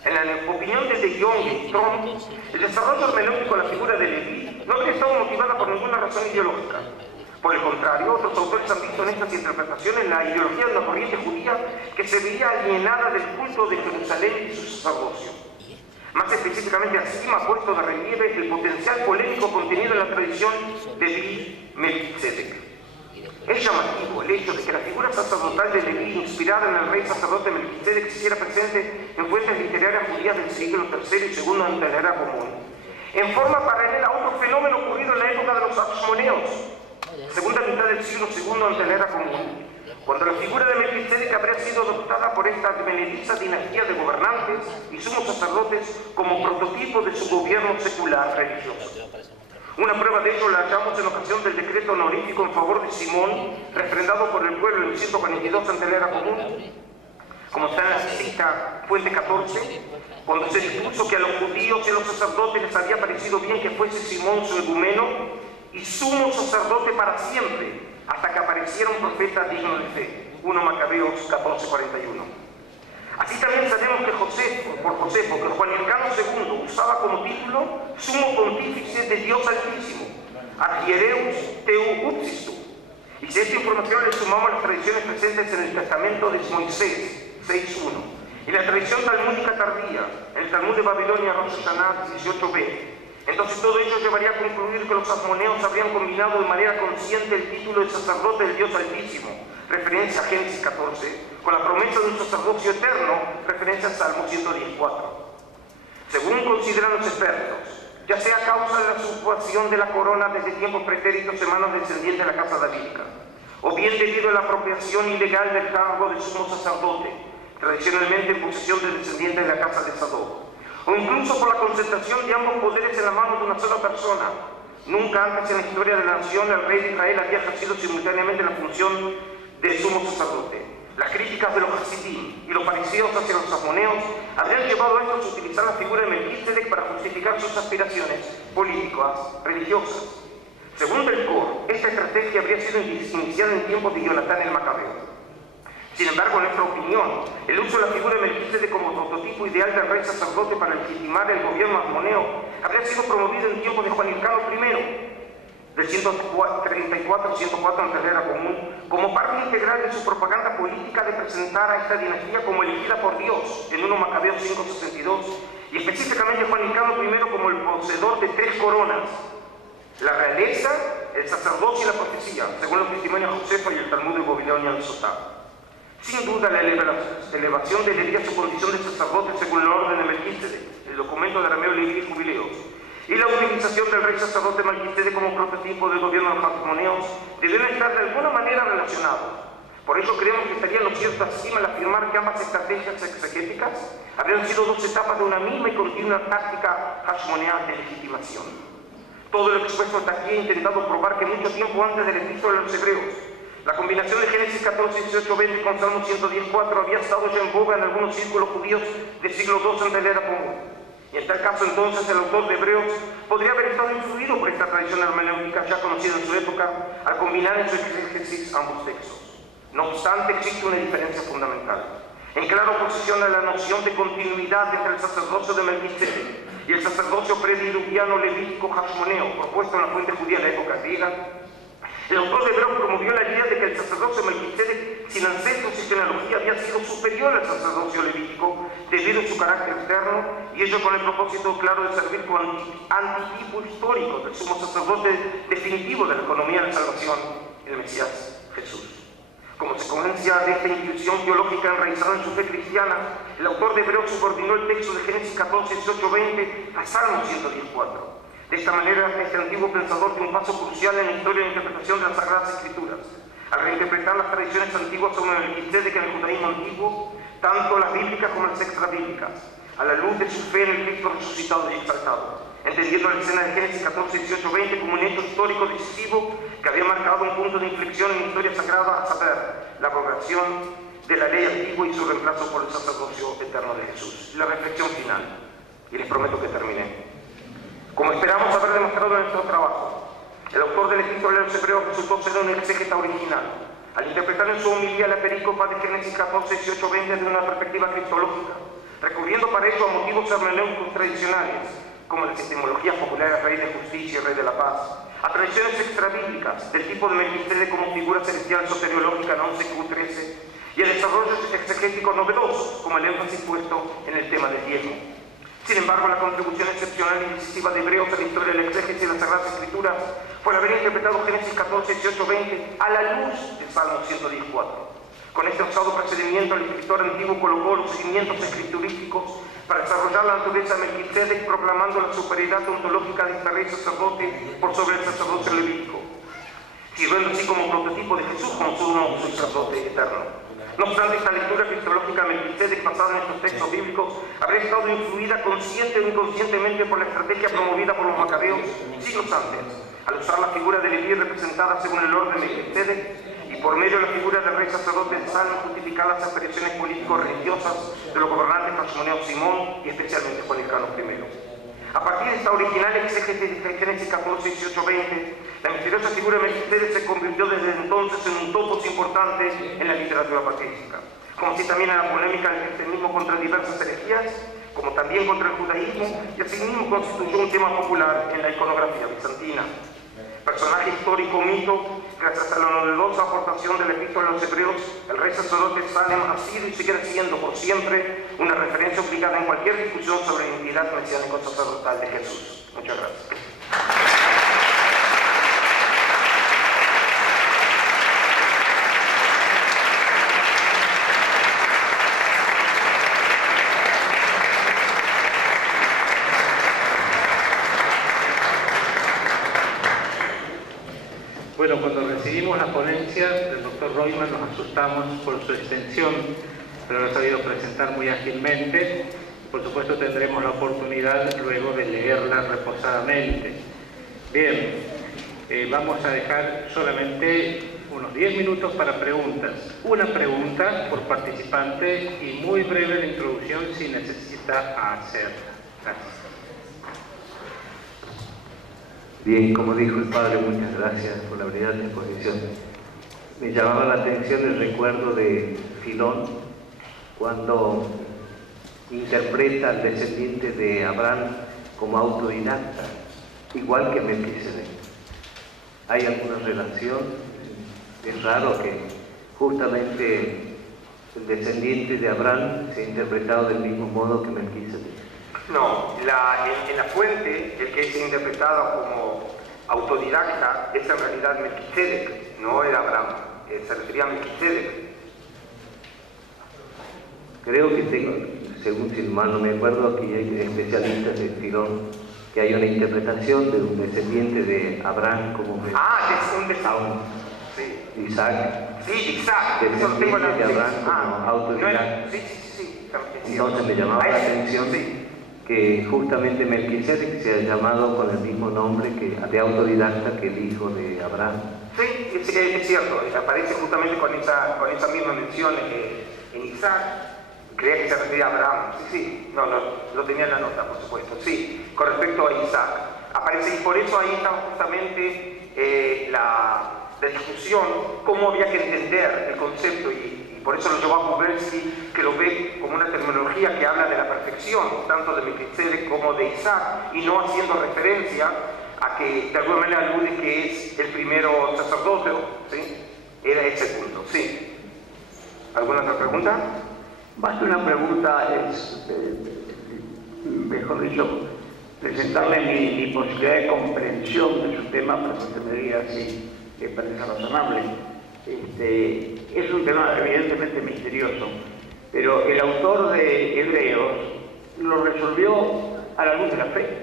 En la opinión de De Jong y Tromp, el desarrollo hermenéutico de la figura de Leví no habría estado motivada por ninguna razón ideológica. Por el contrario, otros autores han visto en estas interpretaciones la ideología de una corriente judía que se veía alienada del culto de Jerusalén y su sacerdocio. Más específicamente, así ha puesto de relieve el potencial polémico contenido en la tradición de Leví Melquisedec. Es llamativo el hecho de que la figura sacerdotal de Leví, inspirada en el rey sacerdote Melquisedec, se hiciera presente en fuentes literarias judías del siglo III y II ante la era común, en forma paralela a otro fenómeno ocurrido en la época de los Hashmoneos, segunda mitad del siglo II ante la era común, cuando la figura de Melquisedec habría sido adoptada por esta advenediza dinastía de gobernantes y sumos sacerdotes como prototipo de su gobierno secular religioso. Una prueba de ello la hallamos en ocasión del decreto honorífico en favor de Simón, refrendado por el pueblo en 142 ante la era común, como está en la cita fuente 14, cuando se dispuso que a los judíos y a los sacerdotes les había parecido bien que fuese Simón su egumeno y sumo sacerdote para siempre, hasta que apareciera un profeta digno de fe. 1 Macabeos 14:41. Así también sabemos que Josefo, que Juan Hircano II usaba como título sumo pontífice de Dios Altísimo, Archiereus Teu Upsistu. Y si a esta información le sumamos las tradiciones presentes en el Testamento de Moisés 6.1 y la tradición talmúdica tardía, el Talmud de Babilonia Rosh Hashanah 18b, entonces todo ello llevaría a concluir que los asmoneos habrían combinado de manera consciente el título de sacerdote del Dios Altísimo, referencia a Génesis 14, con la promesa de un sacerdocio eterno, referencia a Salmo 114. Según consideran los expertos, ya sea a causa de la usurpación de la corona desde tiempos pretéritos en manos descendientes de la casa davídica, o bien debido a la apropiación ilegal del cargo del sumo sacerdote, tradicionalmente en posesión de descendientes de la casa de Sadoc, o incluso por la concentración de ambos poderes en la mano de una sola persona. Nunca antes en la historia de la nación el rey de Israel había ejercido simultáneamente la función de sumo sacerdote. Las críticas de los Hasidim y los fariseos hacia los asmoneos habrían llevado a estos a utilizar la figura de Melquisedec para justificar sus aspiraciones políticas, religiosas. Según Belcor, esta estrategia habría sido iniciada en tiempos de Jonatán el Macabeo. Sin embargo, en nuestra opinión, el uso de la figura de Melquisedec como prototipo ideal del rey sacerdote para legitimar el gobierno asmoneo habría sido promovido en tiempos de Juan Hircano I, del 134-104 ante la era común, como parte integral de su propaganda política de presentar a esta dinastía como elegida por Dios en 1 Macabeos 5:62, y específicamente Juan Hircano I como el poseedor de 3 coronas: la realeza, el sacerdocio y la profecía, según los testimonios de Josefo y el Talmud de Babilonia del Sotá. Sin duda, la elevación de Leví a su condición de sacerdote según el orden de Melquisedec, el documento de arameo Leví y Jubileos, y la utilización del rey sacerdote Melquisedec como prototipo del gobierno de los asmoneos deben estar de alguna manera relacionados. Por ello creemos que estaría lo cierto así al afirmar que ambas estrategias exegéticas habrían sido 2 etapas de una misma y continua táctica hashmoneal de legitimación. Todo lo expuesto hasta aquí ha intentado probar que mucho tiempo antes del epístola de los hebreos, la combinación de Génesis 14, 18, 20 con Salmo 110.4 había estado ya en boga en algunos círculos judíos del siglo II ante la era común. Y en tal caso, entonces, el autor de Hebreos podría haber estado influido por esta tradición hermenéutica ya conocida en su época al combinar en su exégesis ambos textos. No obstante, existe una diferencia fundamental. en clara oposición a la noción de continuidad entre el sacerdocio de Melquisedec y el sacerdocio prediluviano levítico hashmoneo, propuesto en la fuente judía de la época griega. El autor de Hebreos promovió la idea de que el sacerdocio de Melquisedec, sin ancestros y genealogía, había sido superior al sacerdocio levítico debido a su carácter externo, y ello con el propósito claro de servir como antitipo histórico del sumo sacerdote definitivo de la economía de la salvación, el Mesías Jesús. Como consecuencia de esta intuición teológica enraizada en su fe cristiana, el autor de Hebreos subordinó el texto de Génesis 14, 18, 20 a Salmo 114. De esta manera, este antiguo pensador dio un paso crucial en la historia de la interpretación de las Sagradas Escrituras, al reinterpretar las tradiciones antiguas sobre Melquisedec en el judaísmo antiguo, tanto las bíblicas como las extrabíblicas, a la luz de su fe en el Cristo resucitado y exaltado, entendiendo la escena de Génesis 14, 18, 20 como un hecho histórico decisivo que había marcado un punto de inflexión en la historia sagrada, a saber, la abrogación de la ley antigua y su reemplazo por el sacerdocio eterno de Jesús. La reflexión final, y les prometo que terminé. Como esperamos haber demostrado en nuestro trabajo, el autor del Epístola de los Hebreos resultó ser un exégeta original, al interpretar en su homilía la perícopa de Génesis 14, 18, 20 de una perspectiva cristológica, recurriendo para ello a motivos hermenéuticos tradicionales, como las etimologías populares Rey de Justicia y Rey de la Paz, a tradiciones extrabíblicas del tipo de Melquisedec como figura celestial soteriológica en 11Q13 y a desarrollos exegéticos novedosos, como el énfasis puesto en el tema del diezmo. Sin embargo, la contribución excepcional y decisiva de Hebreos a la historia de la exégesis de las Sagradas Escrituras fue el haber interpretado Génesis 14, 18, 20 a la luz del Salmo 114. Con este osado procedimiento, el escritor antiguo colocó los cimientos escriturísticos para desarrollar la naturaleza de Melquisedec, proclamando la superioridad ontológica de este rey sacerdote por sobre el sacerdocio levítico, sirviendo así como prototipo de Jesús como sumo sacerdote eterno. No obstante, esta lectura cristológica de Melquisedec basada en estos textos bíblicos habría estado influida consciente o inconscientemente por la estrategia promovida por los macabeos siglos antes, al usar la figura de Leví representada según el orden de Melquisedec, y por medio de la figura del rey sacerdote de Salmo justificar las aspiraciones político-religiosas de los gobernantes hashmoneos Simón y especialmente Juan Hircano I. A partir de esta original exégesis de Génesis 14, 18, 20, la misteriosa figura de Melquisedec se convirtió desde entonces en un topos importante en la literatura patrística, como si también en la polémica del cristianismo contra diversas herejías, como también contra el judaísmo, y asimismo constituyó un tema popular en la iconografía bizantina. Personaje histórico mito, gracias a la novedosa aportación del Epístola de los Hebreos, el rey sacerdote Salem ha sido y seguirá siendo por siempre una referencia obligada en cualquier discusión sobre la identidad mesiánico-sacerdotal de Jesús. Muchas gracias. Bueno, cuando recibimos la ponencia del doctor Roiman nos asustamos por su extensión, pero lo ha sabido presentar muy ágilmente. Por supuesto tendremos la oportunidad luego de leerla reposadamente. Bien, vamos a dejar solamente unos 10 minutos para preguntas. Una pregunta por participante y muy breve la introducción si necesita hacerla. Gracias. Bien, como dijo el padre, muchas gracias por la brillante exposición. Me llamaba la atención el recuerdo de Filón cuando interpreta al descendiente de Abraham como autodidacta, igual que Melquisedec. ¿Hay alguna relación? Es raro que justamente el descendiente de Abraham sea interpretado del mismo modo que Melquisedec. No, en la fuente, el que es interpretado como autodidacta es en realidad Melquisedec, no era Abraham, se refería a Melquisedec. Creo que tengo, según si mal no me acuerdo, aquí hay especialistas de Filón, que hay una interpretación de un descendiente de Abraham como es un descendiente. Sí. Isaac. Sí, Isaac. Descendiente de Abraham como autodidacta. Sí. Entonces me llamaba la atención que justamente Melquisedec se ha llamado con el mismo nombre de autodidacta que el hijo de Abraham. Sí, es cierto, aparece justamente con esa misma mención en Isaac. Creía que se refería a Abraham. Sí, no, lo tenía en la nota, por supuesto. Sí, con respecto a Isaac, aparece, y por eso ahí está justamente la discusión, cómo había que entender el concepto y por eso lo llevó a Bubelsky, que lo ve como una terminología que habla de la perfección, tanto de Melquisedec como de Isaac, y no haciendo referencia a que de alguna manera alude que es el primero sacerdote, ¿sí? Era ese punto, ¿sí? ¿Alguna otra pregunta? Más que una pregunta es, mejor dicho, presentarle mi posibilidad de comprensión de su tema para que usted me diga si le parece razonable. Es un tema evidentemente misterioso, pero el autor de Hebreos lo resolvió a la luz de la fe.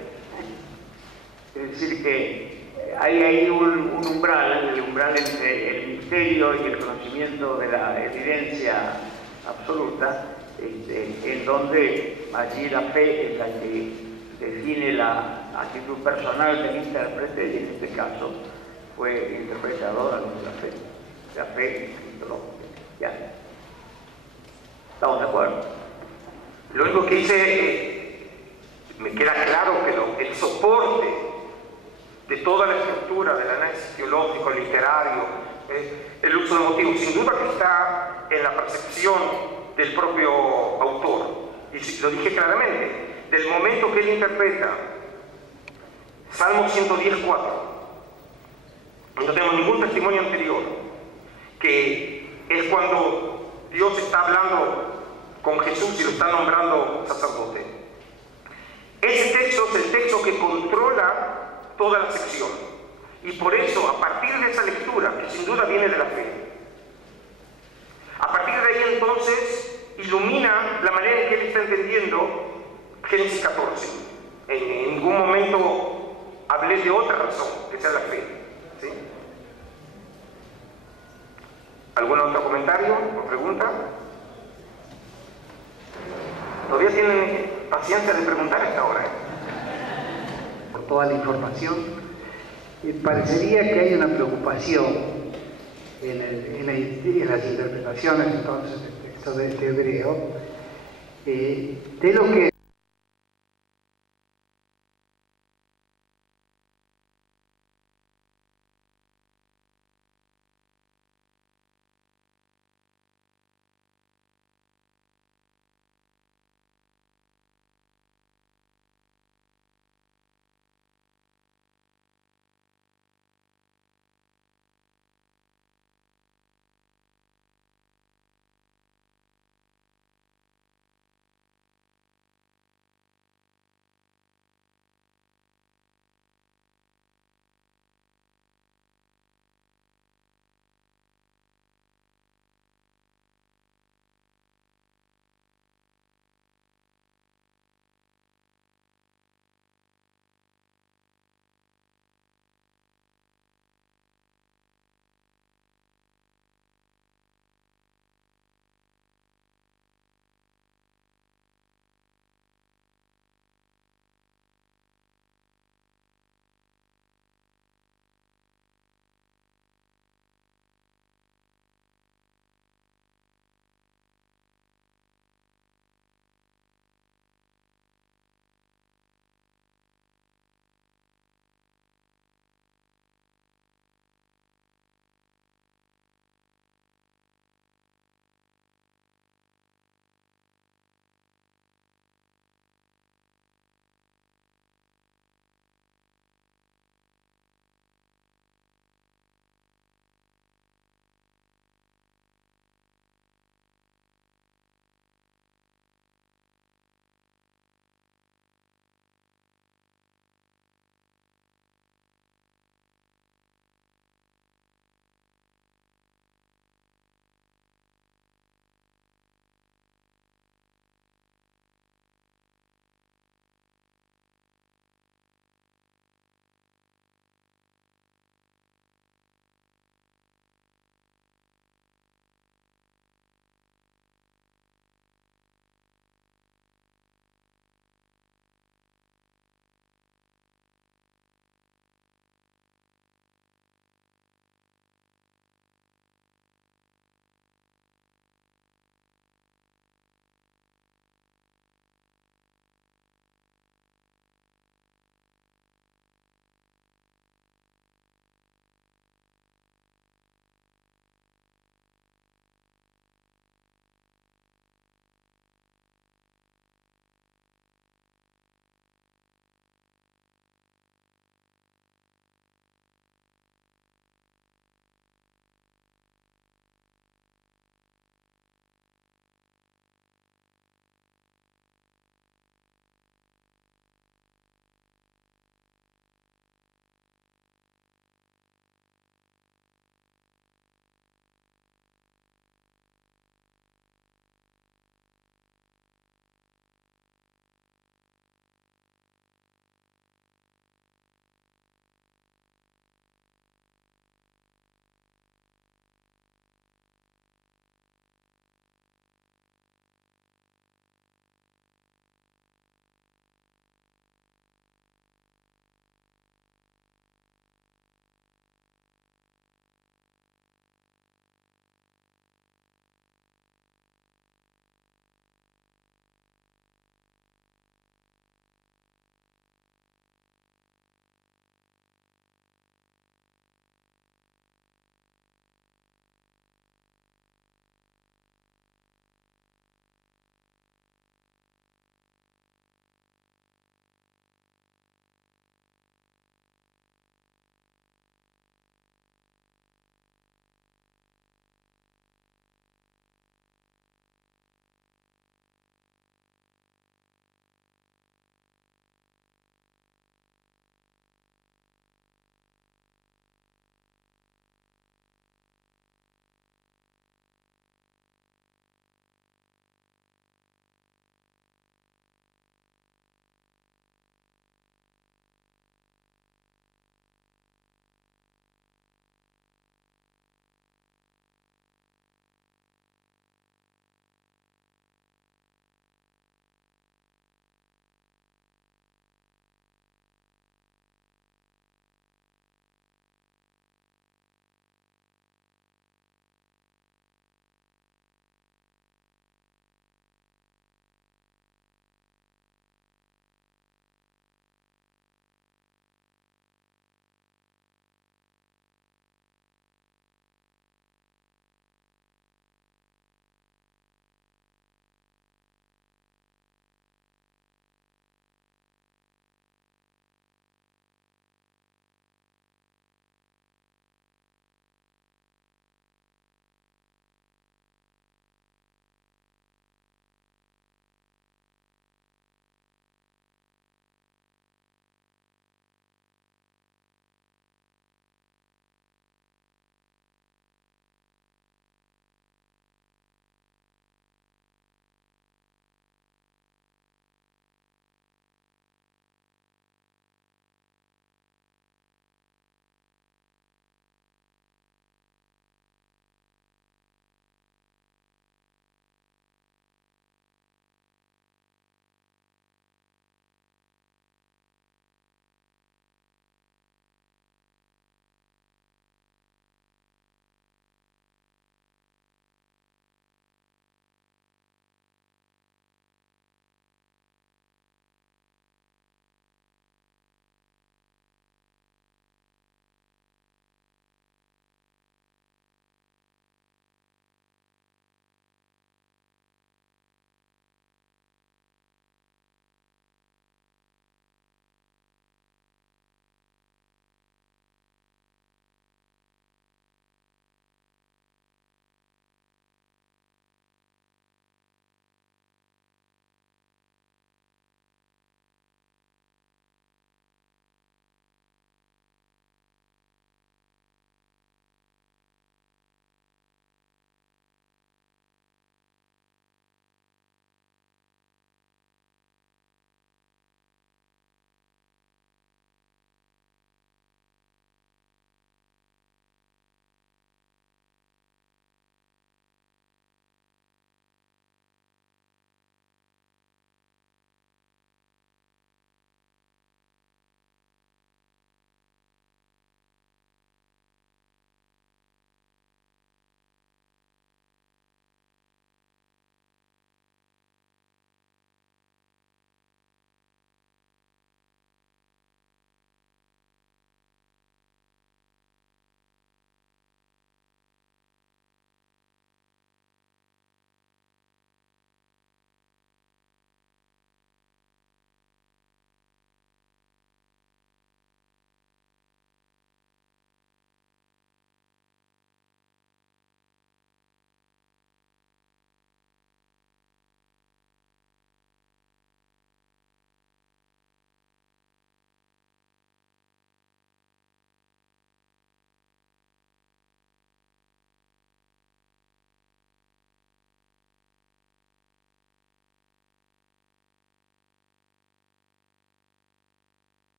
Es decir, que hay ahí un umbral, el umbral entre el misterio y el conocimiento de la evidencia absoluta, en donde allí la fe es la que define la actitud personal del intérprete, y en este caso fue el interpretador a luz de la fe ya. ¿Estamos de acuerdo? Lo único que dice, me queda claro que el soporte de toda la estructura del análisis teológico, literario, el uso de motivos, sin duda que está en la percepción del propio autor. Y lo dije claramente, del momento que él interpreta Salmo 110:4, no tenemos ningún testimonio anterior, que es cuando Dios está hablando con Jesús y lo está nombrando sacerdote. Ese texto es el texto que controla toda la sección, y por eso, a partir de esa lectura, que sin duda viene de la fe, a partir de ahí entonces ilumina la manera en que él está entendiendo Génesis 14. En ningún momento hablé de otra razón que sea la fe, ¿sí? ¿Algún otro comentario o pregunta? Todavía tienen paciencia de preguntar a esta hora, Por toda la información. Parecería que hay una preocupación en las interpretaciones entonces del texto de Hebreo, de lo que